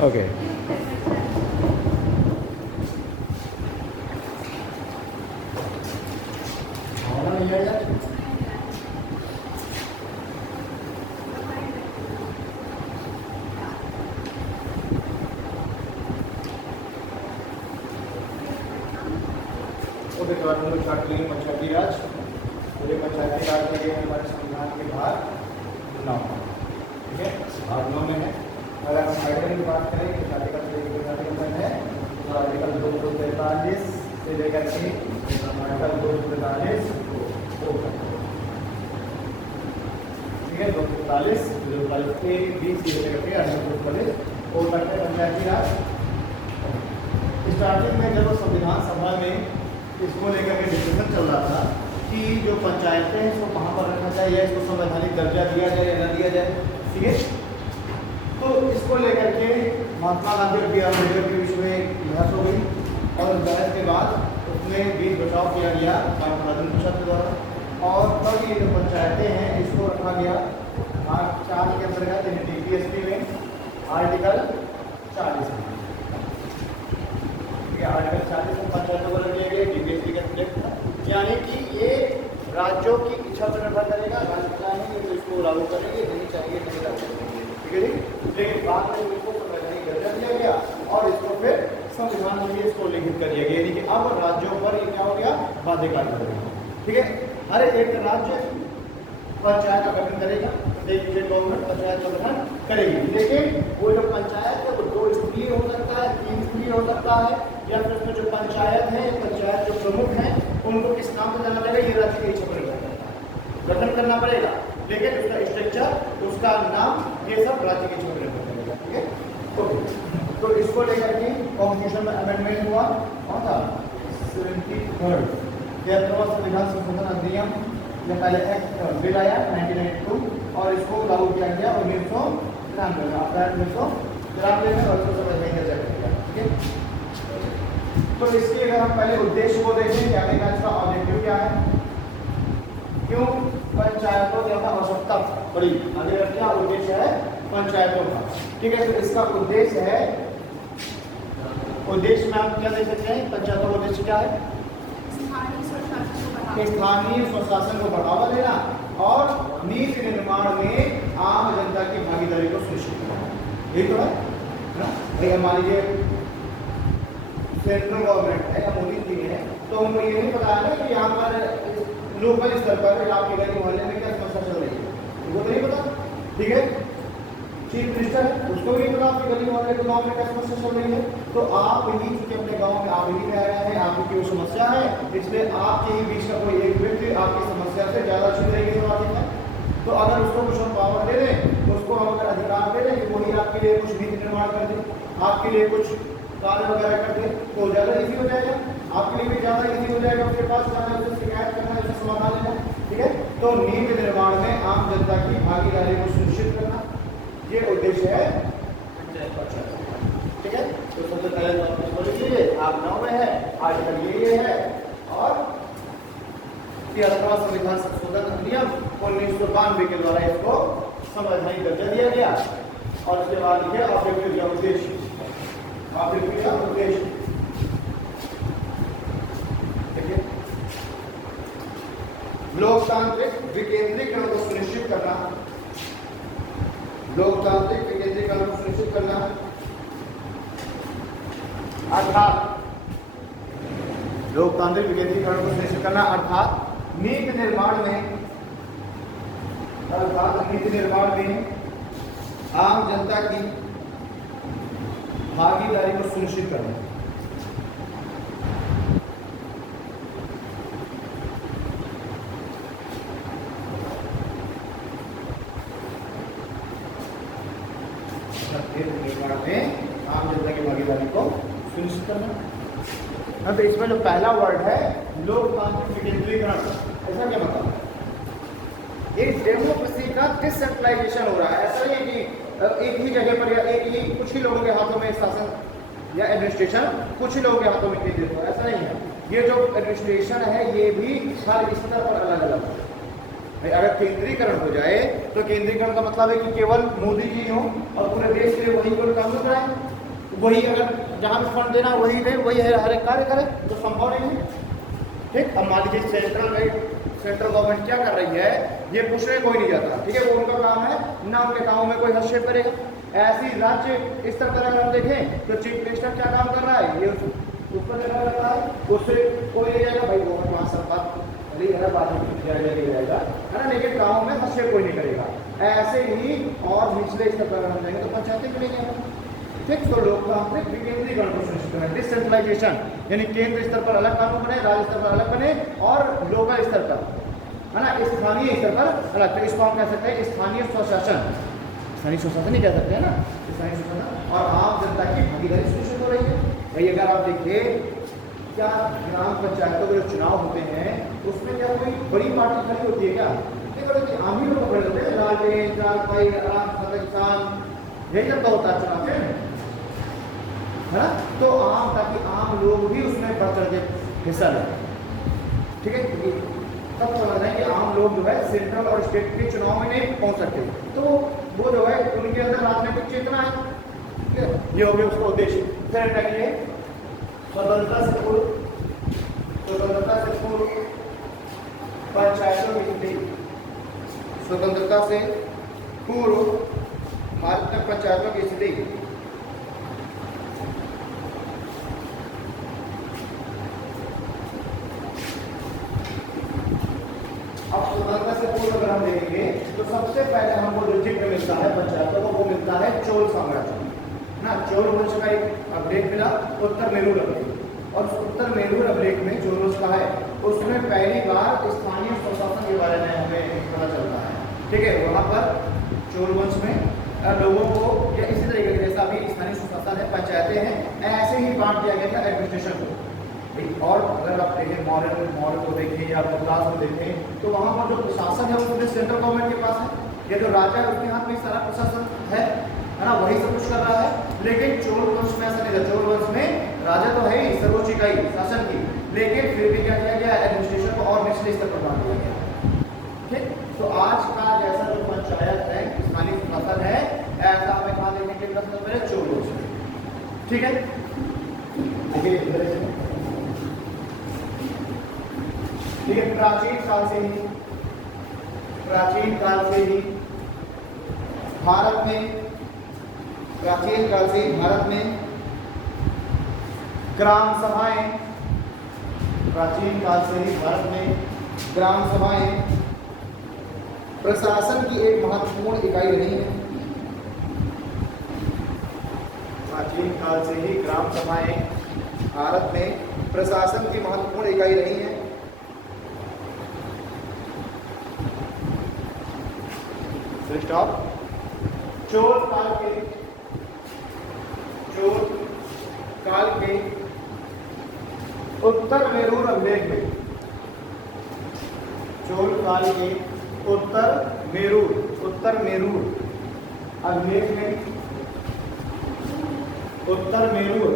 Okay. उसके बाद हम लोग स्टार्ट करेंगे पंचायती राज। तो ये पंचायती राज लगे हमारे संविधान के भाग 9, ठीक है, भाग 9 में है। अगर हम आर्टिकल की बात करें तो आर्टिकल है तो आर्टिकल 243 से लेकर के आर्टिकल 243 ठीक है, 243 243 20 से लेकर के आर्टिकल 243 वो तक है पंचायती राज। स्टार्टिंग में जब संविधान सभा में इसको लेकर के डिस्कशन चल रहा था कि जो पंचायतें हैं इसको कहाँ पर रखना चाहिए, इसको संवैधानिक दर्जा दिया जाए या न दिया जाए, ठीक है। तो इसको लेकर के महात्मा गांधी और बी आर अम्बेडकर के बीच में बहस हो गई और बहस के बाद उसमें बीच बचाव किया गया डॉक्टर राजेंद्र प्रसाद के द्वारा और तब ये जो पंचायतें हैं इसको रखा गया भाग 4 के अंतर्गत DPSP में आर्टिकल 40 में। आर्टिकल 40 में पंचायतों को रख दिया गया DPSP का सब्जेक्ट था, यानी कि ये राज्यों की इच्छा पर निर्भर करेगा, राज्य चाहेंगे तो इसको लागू करेंगे, नहीं चाहिए नहीं लागू करेंगे, ठीक है जी। लेकिन बाद में इसको संवैधानिक दर्जा दिया गया और इसको फिर संविधान में इसको लिखित कर दिया गया, यानी कि अब राज्यों पर ये क्या हो गया, बाध्यकारी हो गया, ठीक है। हर एक राज्य पंचायत का गठन करेगा, स्टेट गवर्नमेंट पंचायत का गठन करेगी, लेकिन वो जो पंचायत है वो 2 स्तरीय हो सकता है, 3 स्तरीय हो सकता है, या फिर उसमें जो पंचायत है, पंचायत जो प्रमुख हैं उनको किस नाम से जाना जाएगा, ये राज्य की इच्छा पर गठन करना पड़ेगा, लेकिन उसका स्ट्रक्चर, उसका नाम, ये सब राज्य की इच्छा पर निर्भर करेगा, ठीक है। ओके, तो इसको लेकर के कॉन्स्टिट्यूशन में अमेंडमेंट हुआ, कौन था 73rd 73वां संविधान संशोधन अधिनियम, ये पहले एक्ट बिल आया 1992 और इसको लागू किया गया 1993 में, अप्रैल 1993 में और इसको संवैधानिक दर्जा दिया गया, ठीक है। तो इसके अगर हम पहले उद्देश्य को देखें, क्या कहना इसका ऑब्जेक्टिव क्या है, क्यों पंचायतों की आवश्यकता पड़ी, आगे क्या उद्देश्य है पंचायतों का, ठीक है। तो इसका उद्देश्य है, उद्देश्य में आप क्या देख सकते हैं, पंचायतों का उद्देश्य क्या है, स्थानीय स्वशासन को बढ़ावा देना और नीति निर्माण में आम जनता की भागीदारी को सुनिश्चित करना, यही तो है ना भाई। मान लीजिए सेंट्रल गवर्नमेंट है या मोदी जी है, तो उनको ये नहीं पता है ना कि यहाँ पर लोकल स्तर पर आपके गली मोहल्ले में क्या समस्या चल रही है, उनको तो नहीं पता, ठीक है। चीफ मिनिस्टर है, उसको भी नहीं पता आपके गली मोहल्ले के गाँव में क्या समस्या चल रही है, तो आप ही चूंकि अपने गाँव में आप ही रह रहे हैं, आपकी वो समस्या है, इसलिए आपके ही बीच का कोई एक व्यक्ति आपकी समस्या से ज़्यादा अच्छी तरीके से वाकिफ है, तो अगर उसको कुछ हम पावर दे दें, तो उसको हम अगर अधिकार दे दें कि वही आपके लिए कुछ नीति निर्माण कर दे, आपके लिए कुछ कार्य वगैरह कर दे, तो ज़्यादा ईजी हो जाएगा, आपके लिए भी ज़्यादा ईजी हो जाएगा, उसके पास जाना, उससे शिकायत करना, उससे समाधान लेना, ठीक है। तो नीति निर्माण में आम जनता की भागीदारी को सुनिश्चित करना, ये उद्देश्य है, ठीक है। तो सबसे पहले तो आप इसको लिख लीजिए, आप 9 में है, आर्टिकल ये है और 73वां संविधान संशोधन अधिनियम 1992 के द्वारा इसको संवैधानिक दर्जा दिया गया और उसके बाद लिखिए ऑब्जेक्टिव या उद्देश्य, ऑब्जेक्टिव या उद्देश्य, देखिए लोकतांत्रिक विकेंद्रीकरण को सुनिश्चित करना, लोकतांत्रिक विकेंद्रीकरण को सुनिश्चित करना, अर्थात लोकतांत्रिक विकेंद्रीकरण को सुनिश्चित करना अर्थात नीति निर्माण में, आम जनता की भागीदारी को सुनिश्चित करना, निर्माण में आम जनता की भागीदारी को सुनिश्चित करना। अब इसमें जो पहला वर्ड है लोकतांत्रिक विकेंद्रीकरण, ऐसा क्या मतलब है, एक डेमोक्रेसी का डिसेंट्रलाइजेशन हो रहा है, ऐसा नहीं कि एक ही जगह पर या एक ही कुछ ही लोगों के हाथों में शासन या एडमिनिस्ट्रेशन कुछ ही लोगों के हाथों में केंद्रित हो, ऐसा नहीं है। ये जो एडमिनिस्ट्रेशन है ये भी हर स्तर पर अलग अलग है। अगर केंद्रीकरण हो जाए तो केंद्रीकरण का मतलब है कि केवल मोदी जी हो और पूरे देश के लिए वही कोई काम कराए, वही अगर जहाँ भी फंड देना वही दे, वही है हर एक कार्य करे, तो संभव नहीं है। ठीक, अब मान लीजिए सेंट्रल गवर्नमेंट क्या कर रही है, ये पूछने कोई नहीं जाता, ठीक है, वो उनका काम है ना, उनके कामों में कोई हस्तक्षेप करेगा। ऐसी राज्य स्तर पर अगर हम देखें तो चीफ मिनिस्टर क्या काम कर रहा है, ये ऊपर लगा रहता है, उससे कोई नहीं जाएगा, भाई गवर्नमेंट वहाँ सब बात बाद में जाएगा, है ना, लेकिन गाँव में हस्तक्षेप कोई नहीं करेगा। ऐसे ही और निचले स्तर पर हम जाएंगे तो पंचायतें मिलेंगे। ठीक, तो लोकतांत्रिक विकेंद्रीकरण को सुनिश्चित करें, डिसेंट्रलाइजेशन, यानी केंद्र स्तर पर अलग कानून बने, राज्य स्तर पर अलग बने, और लोकल स्तर पर, है ना, स्थानीय स्तर पर अलग। तो इसको हम कह सकते हैं स्थानीय स्वशासन, स्थानीय स्वशासन ही कह सकते हैं ना, स्थानीय स्वशासन, और आम जनता की भागीदारी सुनिश्चित हो रही है। भाई अगर आप देखिए क्या ग्राम पंचायतों के जो चुनाव होते हैं उसमें क्या कोई बड़ी पार्टी खड़ी होती है क्या? नहीं, आम ही लोग खड़े होते हैं, लालटेन, चारपाई, आराम, किसान, यही सब तो होता है चुनाव में, है ना। तो आम, ताकि आम लोग भी उसमें बढ़ चढ़ के हिस्सा लें, ठीक है, क्योंकि तब समझना है कि आम लोग जो है सेंट्रल और स्टेट के चुनाव में नहीं पहुंच सकते, तो वो जो है उनके अंदर राजनीतिक चेतना है, ठीक है, ये हो गया उसका उद्देश्य। फिर कहिए स्वतंत्रता से पूर्व पंचायतों की स्थिति, स्वतंत्रता से पूर्व भारत में पंचायतों की स्थिति। अब स्वतंत्रता से पूर्व अगर हम देखेंगे तो सबसे पहले हमको जो जिक्र मिलता है पंचायतों को, वो मिलता है चोल साम्राज्य ना। चोल वंश का एक अभिलेख मिला, उत्तर मेरूर अभिलेख, और उत्तर मेरूर अभिलेख में चोल वंश का है, उसमें पहली बार स्थानीय स्वशासन के बारे में हमें पता चलता है, ठीक है। वहाँ पर चोल वंश में लोगों को या इसी तरीके से जैसा अभी स्थानीय स्वशासन है, पंचायतें हैं, ऐसे ही बांट दिया गया था एडमिनिस्ट्रेशन को। और अगर आप देखें मॉडल को देखें या गुजरात को देखें तो वहाँ पर जो प्रशासन है वो पूरे सेंट्रल गवर्नमेंट के पास है, या जो राजा है उसके हाथ में सारा प्रशासन है ना, वही सब कुछ कर रहा है। लेकिन चोल वंश में ऐसा नहीं था, चोल वंश में राजा तो है ही, सर्वोच्च इकाई शासन की, लेकिन फिर भी क्या किया गया, एडमिनिस्ट्रेशन को और निचले स्तर पर बांट दिया गया। ठीक, तो आज का जैसा जो पंचायत है, स्थानीय शासन है, ऐसा हमें कहाँ देखने के प्रश्न मेरे चोल वंश में, ठीक है। ठीक है, प्राचीन काल से ही भारत में, प्राचीन काल से भारत में ग्राम सभाएं, प्राचीन काल से ही भारत में ग्राम सभाएं प्रशासन की एक महत्वपूर्ण इकाई रही है। प्राचीन काल से ही ग्राम सभाएं भारत में प्रशासन की महत्वपूर्ण इकाई रही है। स्टॉप। चोल काल के उत्तर मेरूर अभिलेख में, चोल काल के उत्तर मेरूर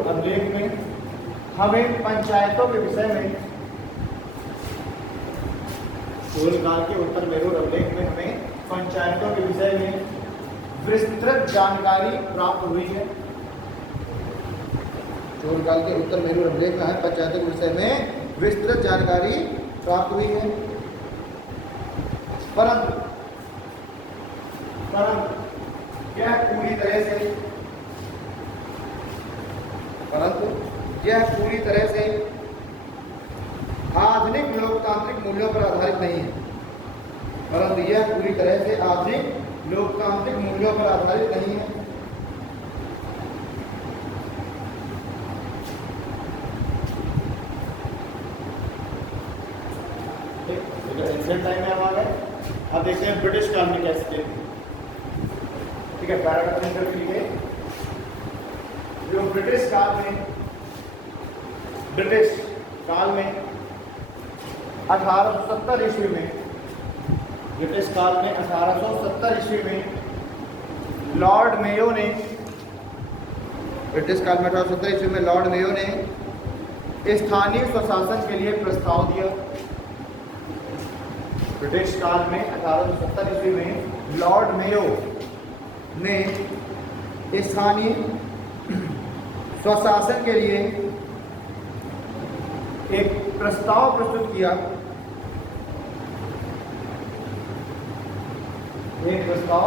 अभिलेख में हमें पंचायतों के विषय में, चोल काल के उत्तर मेरूर अभिलेख में हमें पंचायतों के विषय में विस्तृत जानकारी प्राप्त हुई है। चोल काल के उत्तर मेरूर अभिलेख में हमें पंचायतों के विषय में विस्तृत जानकारी प्राप्त हुई है, परंतु यह पूरी तरह से आधुनिक लोकतांत्रिक मूल्यों पर आधारित नहीं है। एंशिएंट टाइम में हम आ गए। अब देखते हैं ब्रिटिश काल में कैसे थे। ठीक है, पैराग्राफ एंटर कीजिए। जो ब्रिटिश काल में 1870 ईस्वी में, ब्रिटिश काल में 1870 ईस्वी में लॉर्ड मेयो ने, ब्रिटिश काल में 1870 ईस्वी में लॉर्ड मेयो ने स्थानीय स्वशासन के लिए प्रस्ताव दिया। ब्रिटिश काल में 1870 ईस्वी में लॉर्ड मेयो ने स्थानीय स्वशासन के लिए एक प्रस्ताव प्रस्तुत किया, एक प्रस्ताव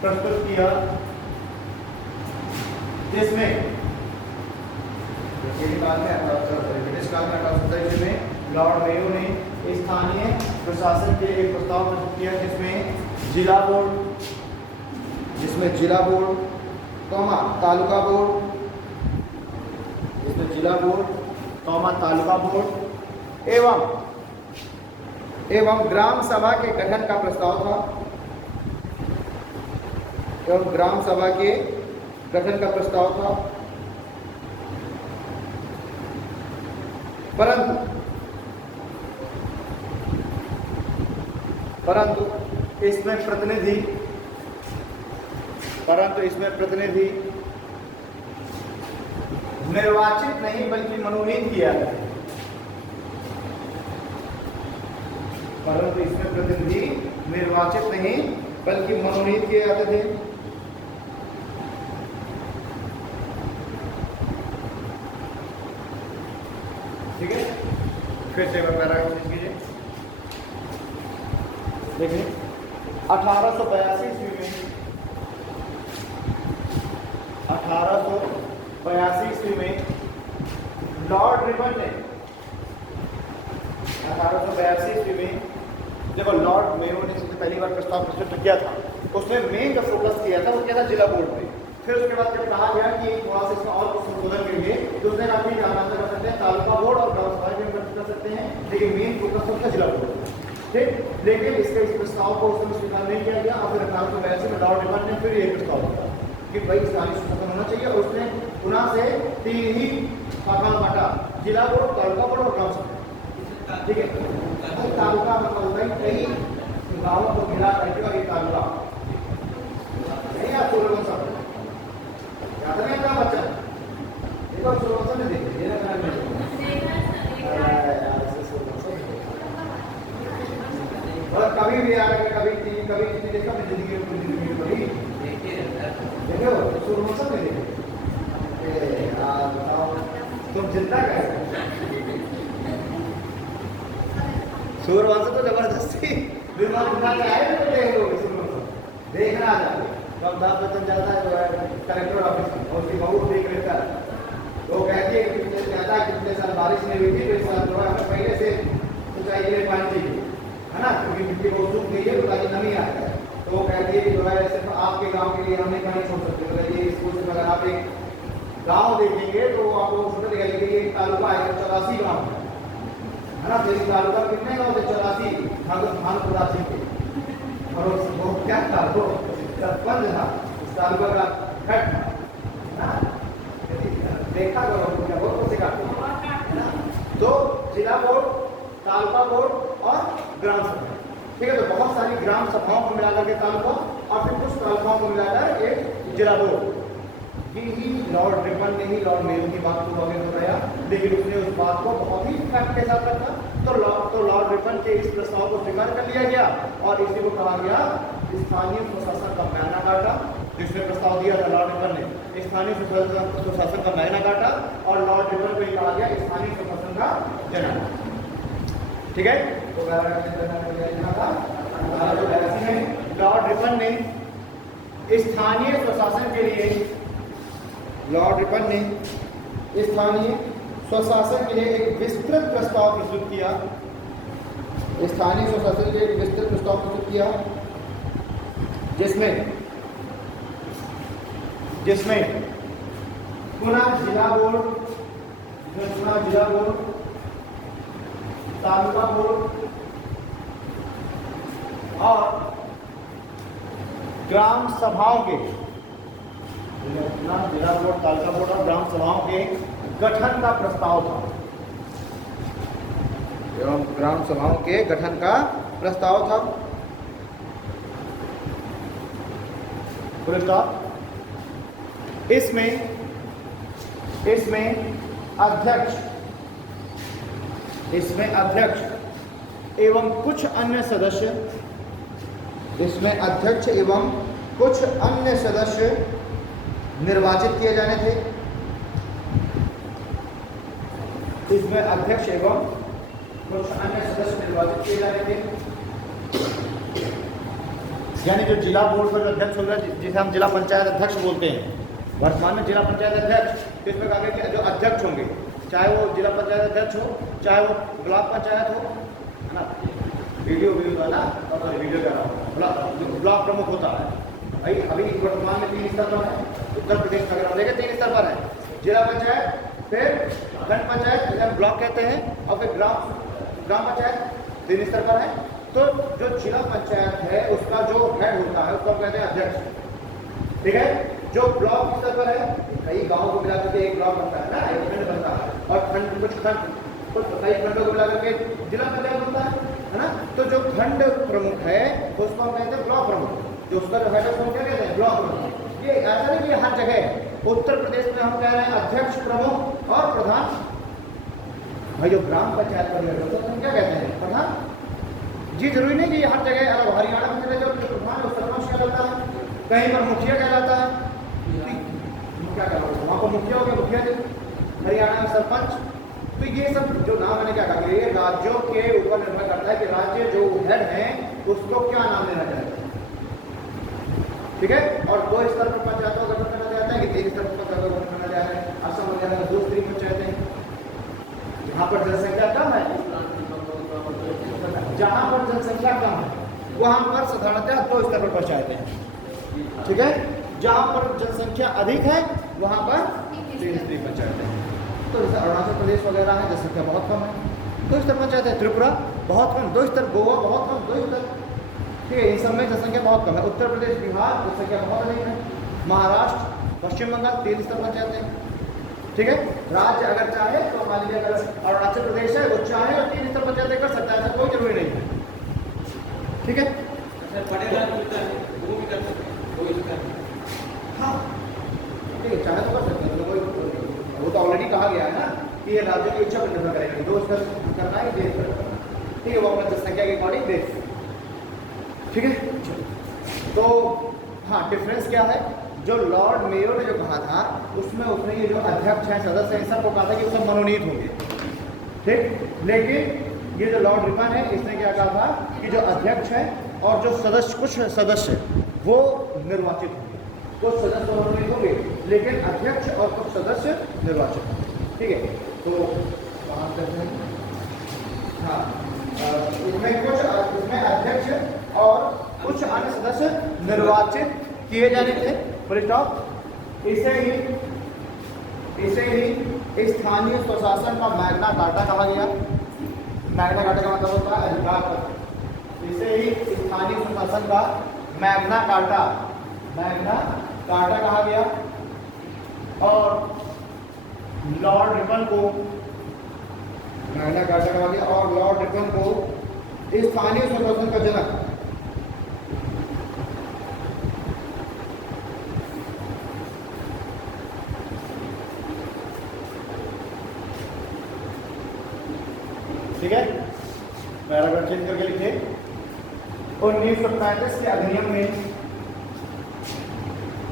प्रस्तुत किया जिसमें ब्रिटिश काल में 1827 में लॉर्ड मेयो ने स्थानीय प्रशासन के लिए एक प्रस्ताव प्रस्तुत किया जिसमें जिला बोर्ड तालुका बोर्ड, जिला बोर्ड तालुका बोर्ड एवं ग्राम सभा के गठन का प्रस्ताव था, एवं ग्राम सभा के गठन का प्रस्ताव था। परंतु इसमें प्रतिनिधि निर्वाचित नहीं बल्कि मनोनीत किया गया। परंतु इसमें प्रतिनिधि निर्वाचित नहीं बल्कि मनोनीत किए जाते थे। ठीक है, फिर से पैराग्राफ कीजिए। देखिए 1882 ईस्वी में लॉर्ड रिपन ने 1882 ईस्वी में देखो लॉर्ड मेयो ने सबसे पहली बार प्रस्ताव प्रस्तुत किया था, उसने मेन जो फोकस किया था वो क्या था, जिला बोर्ड पे। फिर उसके बाद जब कहा गया कि थोड़ा सा इसका और कुछ संशोधन करेंगे तो उसने काफी आराम से कर सकते हैं, तालुका बोर्ड और ग्राम सभा भी कर सकते हैं, लेकिन मेन फोकस उसका जिला बोर्ड। ठीक, लेकिन इसके इस प्रस्ताव को उसने स्वीकार नहीं किया गया और फिर 1882 में लॉर्ड रिपन ने फिर एक प्रस्ताव दिया कि भाई स्थानीय शासन होना चाहिए और उसने पुनः से 3 ही भाग बांटा, जिला बोर्ड, तालुका बोर्ड और ग्राम सभा। ठीक है, तालुका मतलब होता है कई गाँवों को मिला करके और ये तालुका नहीं आप सोलह सब याद नहीं क्या बच्चा देखो सोलह सब देखिए ये और कभी भी आ रहा है, कभी किसी देखा अपनी जिंदगी में कभी देखो सोलह सब में देखो बताओ तुम चिंता कर सूर्यवंश तो जबरदस्ती देखना आ जाए जब 10 बच्चन जाता है तो कलेक्टर ऑफिस में और उसकी बहू देख लेता है तो कहती है कि कहता है कितने साल बारिश नहीं हुई थी तो इस साल जो है हमें पहले से ऊंचाई के लिए पानी चाहिए है ना, क्योंकि मिट्टी को सूख गई है तो ताकि नमी आ जाए। तो वो कहती है कि जो है सिर्फ आपके गाँव के लिए हम नहीं पानी छोड़ सकते, मतलब ये स्कूल से अगर आप एक गाँव देखेंगे तो आपको छोटा दिखाई देगी, एक तालुका है 84 गाँव है ना, तो इस तालुका कितने गाँव थे 84 के और वो क्या था वो सरपंच था इस तालुका का हेड था, देखा करो क्या बोर्ड को सिखाते तो जिला बोर्ड, तालुका बोर्ड और ग्राम सभा। ठीक है, तो बहुत सारी ग्राम सभाओं को मिलाकर के तालुका और फिर कुछ तालुकाओं को मिलाकर एक जिला बोर्ड। ही लॉर्ड रिपन ने ही लॉर्ड मेयो की बात को वगैरह बताया, लेकिन उसने उस बात को बहुत ही फैक्ट के साथ रखा। तो लॉर्ड रिपन के इस प्रस्ताव को स्वीकार कर लिया गया और इसी को कहा गया स्थानीय स्वशासन का मैग्ना कार्टा। जिसने प्रस्ताव दिया था लॉर्ड रिपन ने स्थानीय स्वशासन का मैग्ना कार्टा और लॉर्ड रिपन को कहा गया स्थानीय स्वशासन का जनक। ठीक है, तो लॉर्ड रिपन ने स्थानीय स्वशासन के लिए एक विस्तृत प्रस्ताव प्रस्तुत किया, स्थानीय स्वशासन के लिए एक विस्तृत प्रस्ताव प्रस्तुत किया जिसमें पुनः जिला बोर्ड, तालुका बोर्ड और ग्राम सभाओं के जिला बोर्ड, तालुका बोर्ड और ग्राम सभाओं के गठन का प्रस्ताव था, एवं ग्राम सभाओं के गठन का प्रस्ताव था। इसमें अध्यक्ष एवं कुछ अन्य सदस्य निर्वाचित किए जाने थे। इसमें अध्यक्ष एवं कुछ अन्य सदस्य निर्वाचित किए जाने थे। यानी जो जिला बोर्ड पर अध्यक्ष होगा, जिसे हम जिला पंचायत अध्यक्ष बोलते हैं, वर्तमान में जिला पंचायत अध्यक्ष, तो इसमें कहा गया कि जो अध्यक्ष होंगे, चाहे वो जिला पंचायत अध्यक्ष हो, चाहे वो ब्लॉक पंचायत हो, है ना, वीडियो है ना, और वीडियो का ब्लॉक प्रमुख होता है भाई। अभी वर्तमान में 3 स्तर पर है, उत्तर प्रदेश में अगर हम देखें 3 स्तर पर है, जिला पंचायत, फिर खंड पंचायत जिसे हम ब्लॉक कहते हैं, और फिर ग्राम पंचायत 3 स्तर पर है। तो जो जिला पंचायत है उसका जो हेड होता है उसको कहते हैं अध्यक्ष, ठीक है। जो ब्लॉक स्तर पर है, कई गाँव को मिलाकर के एक ब्लॉक बनता है ना, एक खंड बनता है, और कुछ कई खंडों को मिलाकर के जिला पंचायत बनता है ना। तो जो खंड प्रमुख है उसको हम कहते हैं ब्लॉक प्रमुख, जो उसका जो हेड है उसको क्या कहते हैं, ब्लॉक प्रमुख। ये ऐसा नहीं कि हर जगह, उत्तर प्रदेश में हम कह रहे हैं अध्यक्ष प्रमुख और प्रधान। भाई जो ग्राम पंचायत का हेड होता है हम क्या कहते हैं, प्रधान जी। जरूरी नहीं कि हर जगह, अलग हरियाणा में चले जाओ, प्रधान और सरपंच कहलाता है, कहीं पर मुखिया कहलाता है, क्या कहलाता है वहाँ पर मुखिया हो गया, मुखिया जी, हरियाणा में सरपंच। तो ये सब जो नाम मैंने क्या कहा, ये राज्यों के ऊपर निर्भर करता है कि राज्य जो हेड है उसको क्या नाम देना चाहिए, ठीक है। और 2 स्तर पर पंचायतों का गठन करना चाहते हैं कि 3 स्तर पर पंचायतों का गठन करना चाहते हैं। असम वगैरह में 2 स्तरीय पंचायतें हैं, जहाँ पर जनसंख्या कम है, जहाँ पर जनसंख्या कम है वहाँ पर साधारणतः 2 स्तर पर पंचायतें हैं, ठीक है। जहाँ पर जनसंख्या अधिक है वहाँ पर 3 स्तरीय पंचायतें हैं। तो जैसे अरुणाचल प्रदेश वगैरह है, जनसंख्या बहुत कम है, 2 स्तर पंचायत है। त्रिपुरा बहुत कम, 2 स्तर, गोवा बहुत कम, 2 स्तर, ठीक है। इन सब में जनसंख्या बहुत कम है। उत्तर प्रदेश, बिहार जनसंख्या बहुत अधिक है। महाराष्ट्र, पश्चिम बंगाल 3 स्तर पंचायत है, ठीक है। राज्य अगर चाहे तो मान लीजिए अगर अरुणाचल प्रदेश है वो चाहे और 3 स्तर पंचायतें कर सकता है, ऐसा कोई जरूरी नहीं है, ठीक है। हाँ ठीक है, चाहे तो कर सकते हैं, वो तो ऑलरेडी कहा गया है ना कि ये राज्य की इच्छा पर निर्भर करेगी, 2 स्तर करना है, 3 स्तर करना, ठीक है। वो अपना जनसंख्या के अकॉर्डिंग देख, ठीक है। तो हाँ, डिफरेंस क्या है, जो लॉर्ड मेयो ने जो कहा था उसमें उसने ये जो अध्यक्ष हैं, सदस्य हैं, सबको कहा था कि सब मनोनीत होंगे, ठीक। लेकिन ये जो लॉर्ड रिपन है इसने क्या कहा था कि जो अध्यक्ष है और जो सदस्य, कुछ सदस्य वो निर्वाचित होंगे, कुछ सदस्य मनोनीत होंगे लेकिन अध्यक्ष और कुछ सदस्य निर्वाचित होंगे, ठीक है। तो बात करते हैं, हाँ, इसमें अध्यक्ष और कुछ अन्य सदस्य निर्वाचित किए जाने थे, फुल स्टॉप। इसे ही स्थानीय स्वशासन का मैग्ना कार्टा कहा गया। मैग्ना कार्टा का मतलब होता है अधिकार पत्र। इसे ही स्थानीय स्वशासन का मैग्ना कार्टा कहा गया। और लॉर्ड रिपन को मैग्ना कार्टा कहा गया, और लॉर्ड रिपन को स्थानीय स्वशासन का जनक ठीक है, पैराग्राफ चेंज करके लिखे। 1935 के अधिनियम में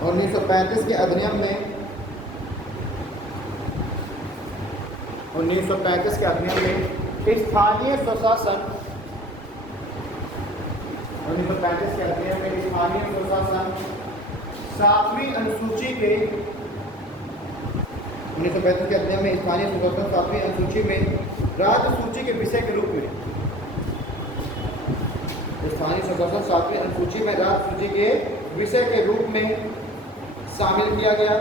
1935 के अधिनियम में 1935 के अधिनियम में स्थानीय स्वशासन 1935 के अधिनियम में स्थानीय स्वशासन 7वीं अनुसूची के 1935 के अधिनियम में स्थानीय स्वशासन 7वीं अनुसूची में राज्य सूची के विषय के रूप में स्थानीय स्वशासन 7वीं अनुसूची में राज्य सूची के विषय के रूप में शामिल किया गया।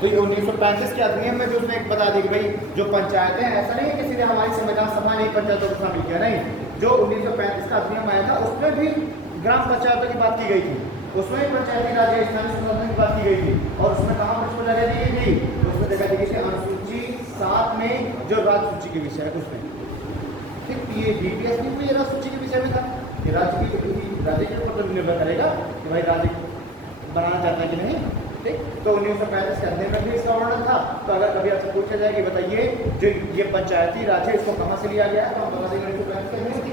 तो ये 1935 के अधिनियम में जो उसने एक बता दी कि भाई जो पंचायतें हैं, ऐसा नहीं है किसी ने हमारी संविधान सभा ने पंचायतों को शामिल किया, नहीं। जो 1935 का अधिनियम आया था उसमें भी ग्राम पंचायतों की बात की गई थी, उसमें भी पंचायती राज स्थानीय स्वशासन की बात की गई थी। और उसमें कहाँ पर इसको जगह दी गई थी, उसमें जगह दी गई थी अनुसूची 7 में जो राज्य सूची के विषय है उसमें, ठीक। ये डीपीएस भी कोई राज्य सूची के विषय में था कि राज्य के ऊपर निर्भर करेगा कि भाई राज्य बनाना चाहता है कि नहीं, ठीक। तो 1935 के अधिनियम में भी इसका वर्णन था। तो अगर कभी आपसे पूछा जाए कि बताइए जो ये पंचायती राज है इसको कहाँ से लिया गया है, तो हम बता देंगे 1935 के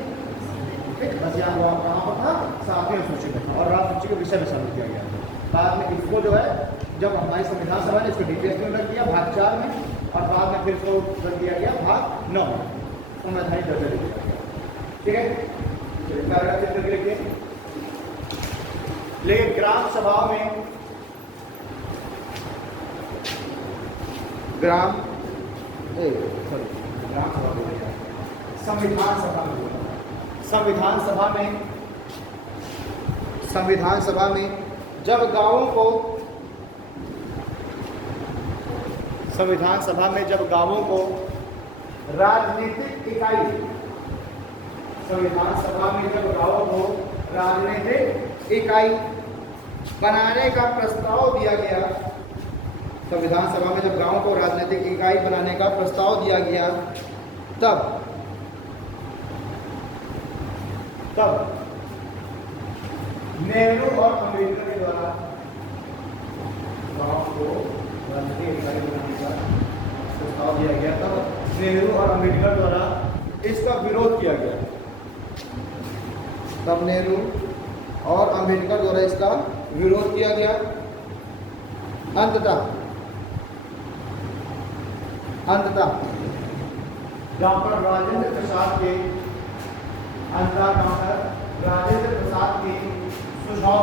ठीक, बस यहाँ वो कहाँ पर था, सातवें सूची में था और राज सूची के विषय में शामिल किया गया था। बाद में इसको जो है जब हमारी संविधान सभा ने इसको डीपीएस में रख दिया भाग 4 में, और बाद में फिर इसको रख दिया गया भाग 9 में, संवैधानिक दर्जा दे दिया गया। ठीक है, पैराग्राफ चित्र के लिखिए। लेकिन ग्राम सभा में संविधान सभा में जब गांवों को राजनीतिक इकाई बनाने का प्रस्ताव दिया गया, संविधान सभा में जब गांवों को राजनीतिक इकाई बनाने का प्रस्ताव दिया गया, तब नेहरू और अम्बेडकर के द्वारा गांव को राजनीतिक इकाई बनाने का प्रस्ताव दिया गया, तब नेहरू और अम्बेडकर द्वारा इसका विरोध किया गया। तब नेहरू और अम्बेडकर द्वारा इसका विरोध किया गया। अंततः डॉक्टर राजेंद्र प्रसाद के सुझाव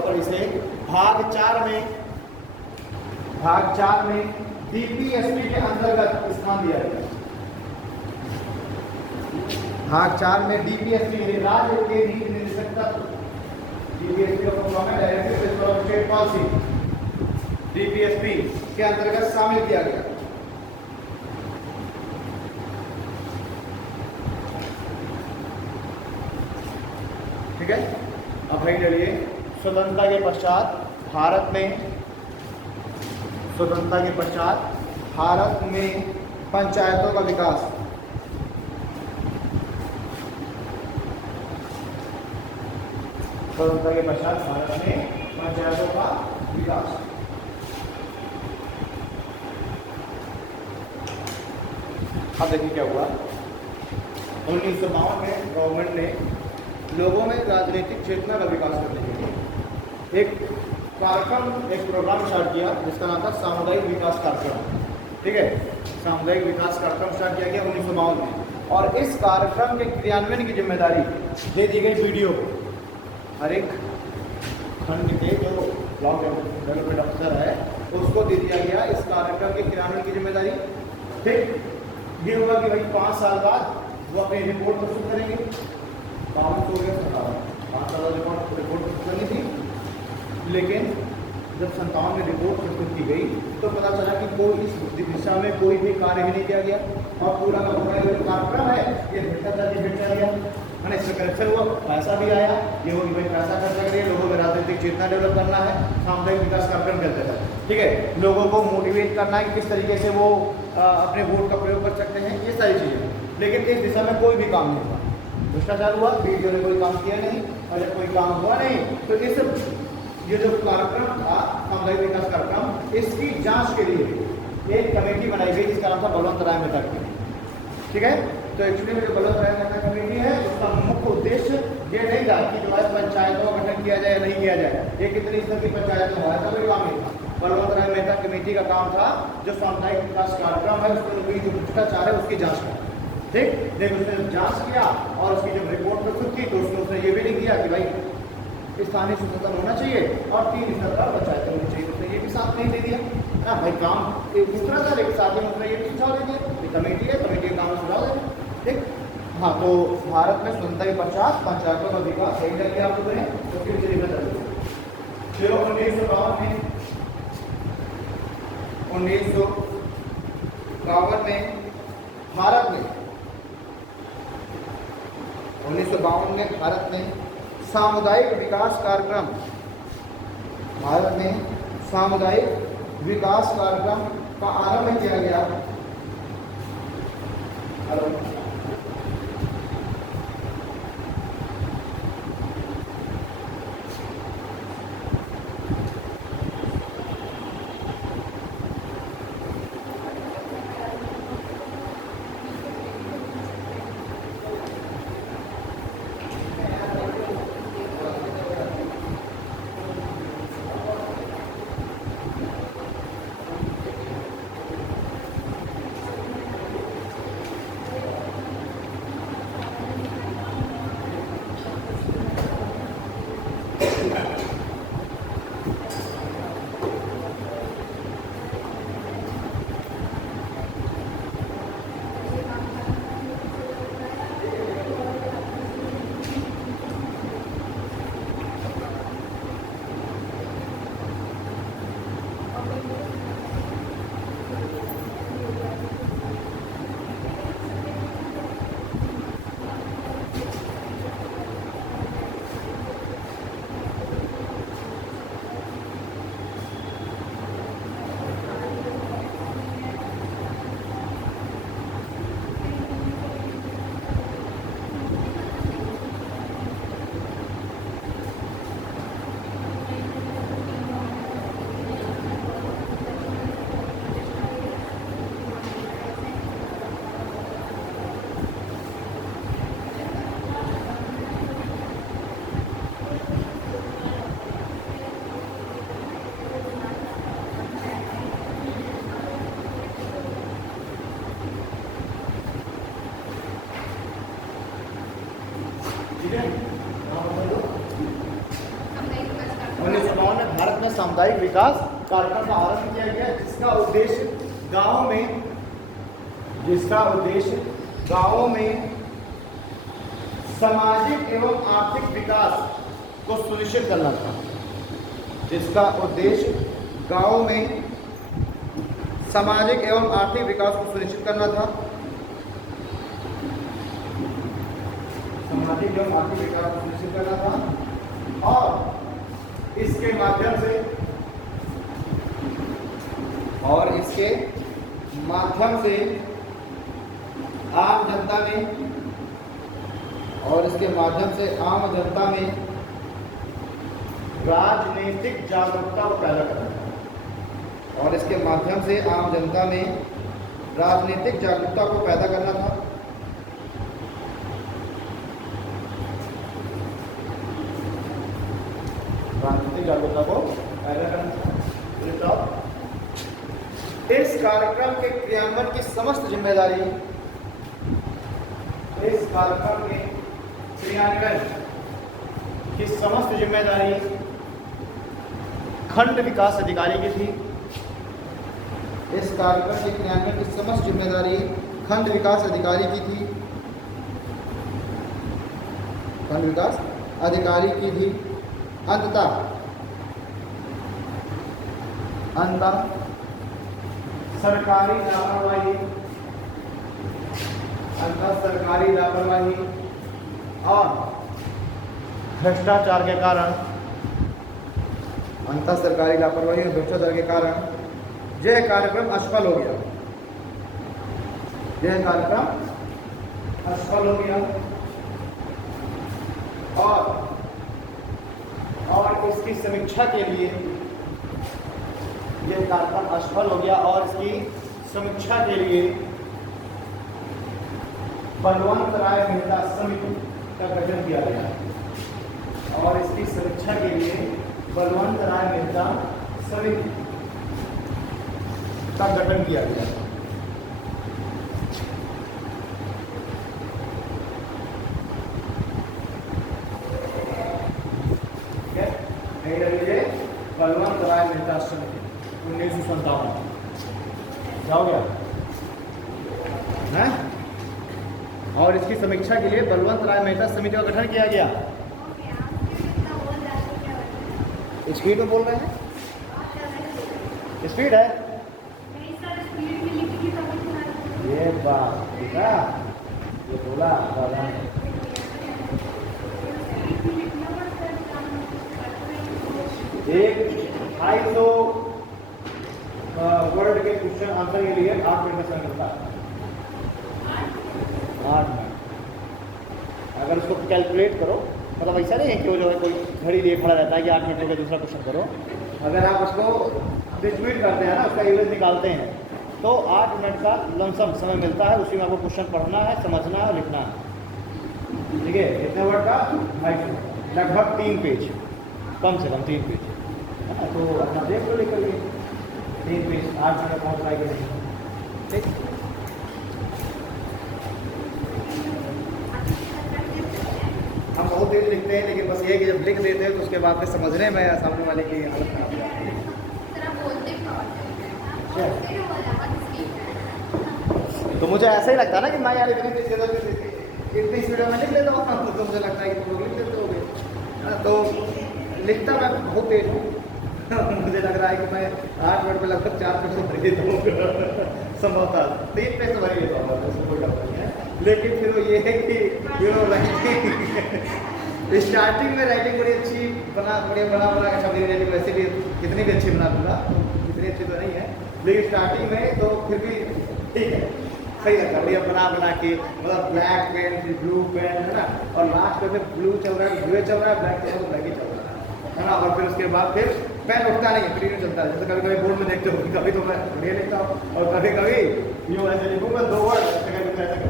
पर इसे भाग 4 में डीपीएसपी के अंतर्गत स्थान दिया गया। भाग 4 में डीपीएसपी राज्य के नीति निर्देशक तत्व, डीपीएसपी का फॉर्म है directive of state policy, DPSP के अंतर्गत शामिल किया गया। ठीक है, अब भाई चलिए स्वतंत्रता के पश्चात भारत में पंचायतों का विकास। स्वतंत्रता के पश्चात भारत में पंचायतों का विकास। अब देखिए क्या हुआ। 1952 में गवर्नमेंट ने लोगों में राजनीतिक चेतना का विकास करने के लिए एक प्रोग्राम स्टार्ट किया जिसका नाम था सामुदायिक विकास कार्यक्रम। ठीक है, सामुदायिक विकास कार्यक्रम स्टार्ट किया गया 1952 में, और इस कार्यक्रम के क्रियान्वयन की जिम्मेदारी दे दी गई वीडियो को। हर एक खंड के जो ब्लॉक डेवलपमेंट अफसर है उसको दे दिया गया इस कार्यक्रम के क्रियान्वयन की जिम्मेदारी। ठीक, ये हुआ कि भाई 5 साल बाद वो अपनी रिपोर्ट प्रस्तुत करेंगे। 5 साल रिपोर्ट प्रस्तुत करनी थी, लेकिन जब 57 में रिपोर्ट प्रस्तुत की गई तो पता चला कि कोई इस दिशा में कोई भी कार्य ही नहीं किया गया, और पूरा का पूरा जो कार्यक्रम है ये भेट गया। मैंने इसमें करेक्शन हुआ, पैसा भी आया, ये हो कि भाई पैसा खर्चा करिए, लोगों में राजनीतिक चेतना डेवलप करना है, सामुदायिक विकास कार्यक्रम करते थे। ठीक है, लोगों को मोटिवेट करना है कि किस तरीके से वो अपने वोट का प्रयोग कर सकते हैं, ये सारी चीज़ें। लेकिन इस दिशा में कोई भी काम नहीं हुआ, भ्रष्टाचार हुआ, बीडीओ ने कोई काम किया नहीं, और जब कोई काम हुआ नहीं तो इस ये जो कार्यक्रम था सामुदायिक विकास कार्यक्रम, इसकी जांच के लिए एक कमेटी बनाई गई जिसका नाम था बलवंत राय मेहता कमेटी। ठीक है, तो एक्चुअली में जो बलवंत राय मेहता कमेटी है उसका मुख्य उद्देश्य ये नहीं था कि जो है पंचायतों का गठन किया जाए या नहीं किया जाए, ये कितनी स्तर की पंचायत में हुआ है, कोई काम नहीं था। बलवंत राय मेहता कमेटी का काम था जो सामुदायिक विकास कार्यक्रम है उसमें जो भ्रष्टाचार है उसकी जाँच करना। ठीक, जब उसने जाँच किया और उसकी जब रिपोर्ट प्रस्तुत की तो उसने ये भी नहीं किया कि भाई स्थानीय स्वतंत्र होना चाहिए और 3 स्तर का पंचायत होनी चाहिए, उसने ये भी साथ नहीं दे दिया। हाँ भाई, काम एक दूसरा था लेकिन साथ में उसने ये भी सुझाव दे दिया कि कमेटी है, कमेटी का काम सुझाव देना। ठीक, हाँ, तो भारत में स्वतंत्रता के पश्चात पंचायतों का विकास सही लग गया आप लोगों ने, तो फिर चलिए बता दीजिए। चलो 1952 में भारत में 1952 में भारत में सामुदायिक विकास कार्यक्रम, भारत में सामुदायिक विकास कार्यक्रम का आरंभ किया गया। सामुदायिक विकास कार्यक्रम का आरंभ किया गया, जिसका उद्देश्य गांवों में सामाजिक एवं आर्थिक विकास को सुनिश्चित करना था। जिसका उद्देश्य गांवों में सामाजिक एवं आर्थिक विकास को सुनिश्चित करना था। सामाजिक एवं आर्थिक विकास को सुनिश्चित करना था और इसके माध्यम से आम जनता में राजनीतिक जागरूकता को पैदा करना था। राजनीतिक जागरूकता को पैदा करना था। इस कार्यक्रम के क्रियान्वयन की समस्त जिम्मेदारी खंड विकास अधिकारी की थी। इस कार्यक्रम के क्रियान्वयन की समस्त जिम्मेदारी खंड विकास अधिकारी की थी। अंततः सरकारी लापरवाही और भ्रष्टाचार के कारण यह कार्यक्रम असफल हो गया। और इसकी समीक्षा के लिए बलवंत राय मेहता समिति का गठन किया गया। बलवंत राय मेहता समिति 1957 क्या हो गया है। और इसकी समीक्षा के लिए बलवंत राय मेहता समिति का गठन किया गया। स्पीड में बोल रहे हैं, स्पीड है ये बात बेटा, ये बोला एक 250 वर्ड के क्वेश्चन आंसर के लिए 8 मिनट का समय मिलता है। 8 मिनट अगर उसको कैलकुलेट करो, मतलब ऐसा नहीं है कि वो जो है कोई घड़ी लिए खड़ा रहता है कि 8 मिनट हो गया दूसरा क्वेश्चन करो। अगर आप उसको डिस्ट्रीब्यूट करते हैं ना, उसका एवरेज निकालते हैं, तो 8 मिनट का लमसम समय मिलता है। उसी में आपको क्वेश्चन पढ़ना है, समझना है और लिखना है। ठीक है, कितने वर्ड का? लगभग 3 पेज, कम से कम 3 पेज। तो अपना देख लो, लिख लीजिए 3 पेज 8 मिनट पहुँच पाएगी नहीं। ठीक, हम बहुत तेज लिखते हैं, लेकिन बस ये है कि जब लिख देते हैं तो उसके बाद में समझने में सामने वाले की हालत खराब हो जाती है। तो मुझे ऐसा ही लगता है ना कि मैं यार इतनी स्पीड में लिख लेता हूँ, तो मुझे लगता है कि तुम लोग लिख लेते होगे। तो लिखता मैं बहुत तेज हूँ। मुझे लग रहा है कि मैं 8 मिनट में लगभग 4 पेज भर देता हूँ संभवतः 3 पेज तो भर ही लेता हूँ, कोई डर नहीं है। लेकिन फिर वो ये है कि स्टार्टिंग में राइटिंग बड़ी अच्छी बना अच्छा, मेरी राइटिंग वैसे भी कितनी भी अच्छी बना दूंगा, इतनी अच्छी तो नहीं है, लेकिन स्टार्टिंग में तो फिर भी ठीक है, सही लगता है बना के, मतलब ब्लैक पेन फिर ब्लू पेन है ना, और लास्ट में ब्लू चल रहा है, ब्लू चल रहा है, ब्लैक चल रहा है, ब्लैक ही चल रहा है ना। और फिर उसके बाद फिर पेन उठता नहीं है, फिर यूँ चलता है। जैसे कभी कभी बोर्ड में देखते हो, कभी तो मैं बढ़िया लिखता हूँ और कभी कभी यूँ ऐसे लिखूँगा 2 वर्ड ऐसे कर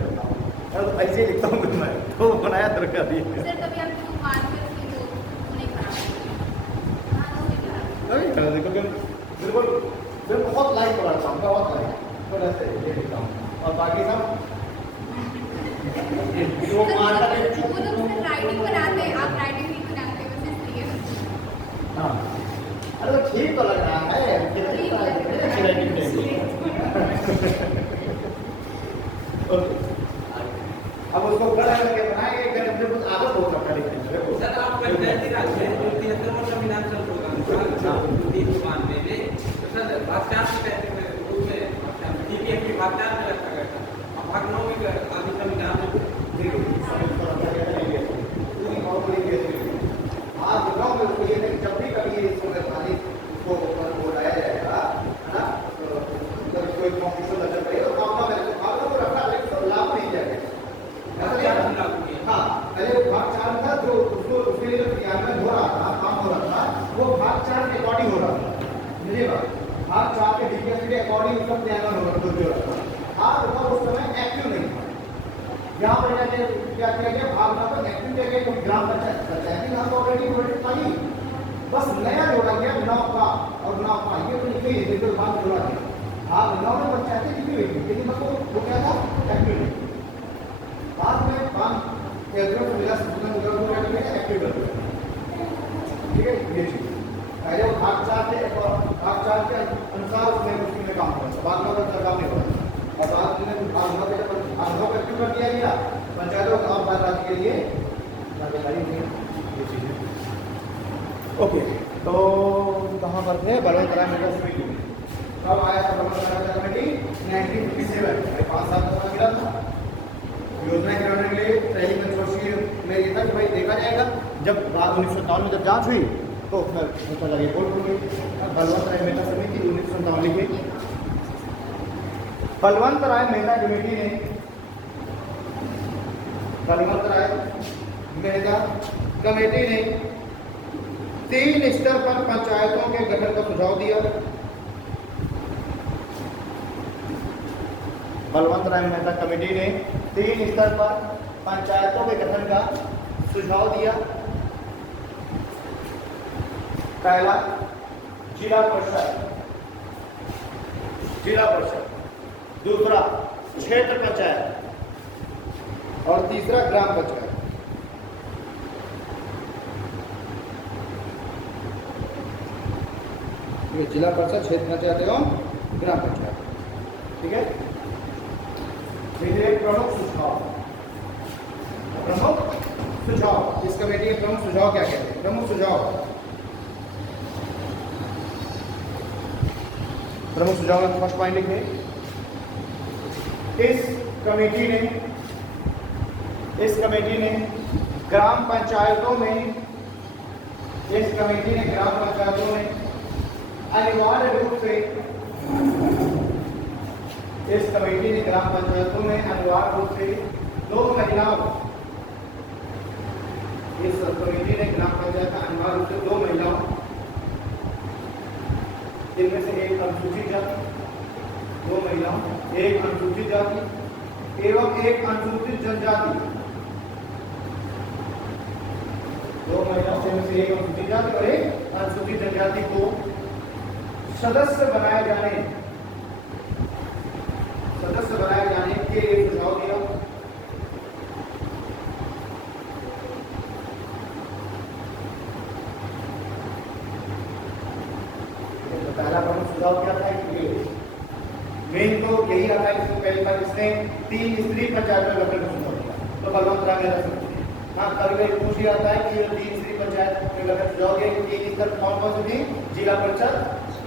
देता हूँ, तो ऐसे ही लिखता हूँ मैं, तो बनाया तरह दी बिल्कुल बहुत लाइक बनाता हूँ, बहुत लाइक, तो ऐसे ये लिखता हूँ। और बाकी सब जो राइटिंग बनाते हैं, आप राइटिंग नहीं बनाते, बस इसलिए। हाँ, अरे तो ठीक तो लग रहा है ओके। अब उसको खड़ा करके बनाएंगे, अगर अपने कुछ आदत हो सकता है लिखने में। देखो सर आप विद्यार्थी राज्य है 73 मतलब मिलान प्रोग्राम 392 में सर भागचार के कहते हैं रूप में भागचार डीपीएफ की भागचार में रखा गया था। अब भाग 9 में आदि का मिलान देखो आप बताओ मेरे को ये नहीं, जब भी कभी ये इसको पानी को बोलाया जाएगा है ना, तो कोई कॉम्पिटिशन लग पड़ेगा तो आपका मेरे को भाग को रखा लेकिन लाभ नहीं जाएगा। हाँ, अरे भाग 4 था जो उसको उसके लिए जो क्रियान्वयन हो रहा था, काम हो रहा था, वो भाग 4 के अकॉर्डिंग हो रहा था। मुझे भाग 4 के डीपीएस के अकॉर्डिंग उसका क्रियान्वयन हो रहा था। आप बताओ उस समय एक्टिव नहीं था। यहाँ पर जाके क्या किया गया, भाग पर एक्टिव किया गया, कोई ग्राम पंचायत यहाँ तो ऑलरेडी प्रोजेक्ट था ही, बस नया जोड़ा गया 9 का और 9 का, ये तो लिखे ही बिल्कुल भाग जोड़ा गया। भाग 9 में पंचायतें लिखी हुई थी, लेकिन वो क्या था, एक्टिव नहीं। बाद में भाग केंद्रों को मिला संशोधन वगैरह को एक्टिव कर दिया। ठीक है, ये चीज पहले वो भाग 4 के अनुसार उसमें उसमें काम हो रहा था, बाद में काम नहीं हो रहा था। और बाद में भाग 9 एक्टिव कर दिया गया, पंचायतों को काम राज्य के लिए जानकारी दी ये चीजें। ओके, तो कहाँ पर थे, बलवंत राय मेगा समिति कब आया था? बलवंत राय मेगा समिति 1957, 5 साल का मिला था। योजना के लिए पहली पंचवर्षीय में ये था कि भाई देखा जाएगा, जब बात 1957 में जब जांच हुई तो फिर पता लगे रिपोर्ट हो गई। बलवंत राय मेहता समिति 1957 लिखी। बलवंत राय मेहता कमेटी ने बलवंत राय मेहता कमेटी ने 3 स्तर पर पंचायतों के गठन का सुझाव दिया। बलवंत राय मेहता कमेटी ने 3 स्तर पर पंचायतों के गठन का सुझाव दिया। पहला जिला परिषद, दूसरा क्षेत्र पंचायत और तीसरा ग्राम पंचायत। ये जिला परिषद, क्षेत्र पंचायत एवं ग्राम पंचायत। ठीक है, प्रमुख सुझाव, इस कमेटी के प्रमुख सुझाव क्या कहते हैं? प्रमुख सुझाव में फर्स्ट पॉइंट लिखे, इस कमेटी ने ग्राम पंचायतों में अनिवार्य रूप से दो महिलाओं, इस कमेटी ने ग्राम पंचायत का अनिवार्य रूप से 2 महिलाओं, इनमें से एक अनुसूचित जाति, 2 महिलाओं, एक अनुसूचित जाति एवं एक अनुसूचित जनजाति, 2 महिलाओं इनमें से एक अनुसूचित जाति और एक अनुसूचित जनजाति को सदस्य बनाए जाने के लिए सुझाव दिया। पहला प्रमुख सुझाव क्या था? मेन तो यही रहा है, इससे पहले बार इसने 3 स्त्री पंचायत में गठन का सुझाव दिया। तो बलवंत राय मेहता समिति, हाँ कभी पूछ लिया जाता है कि 3 स्त्री पंचायत में गठन सुझाव दिया, 3 स्तर कौन से थी? जिला परिषद,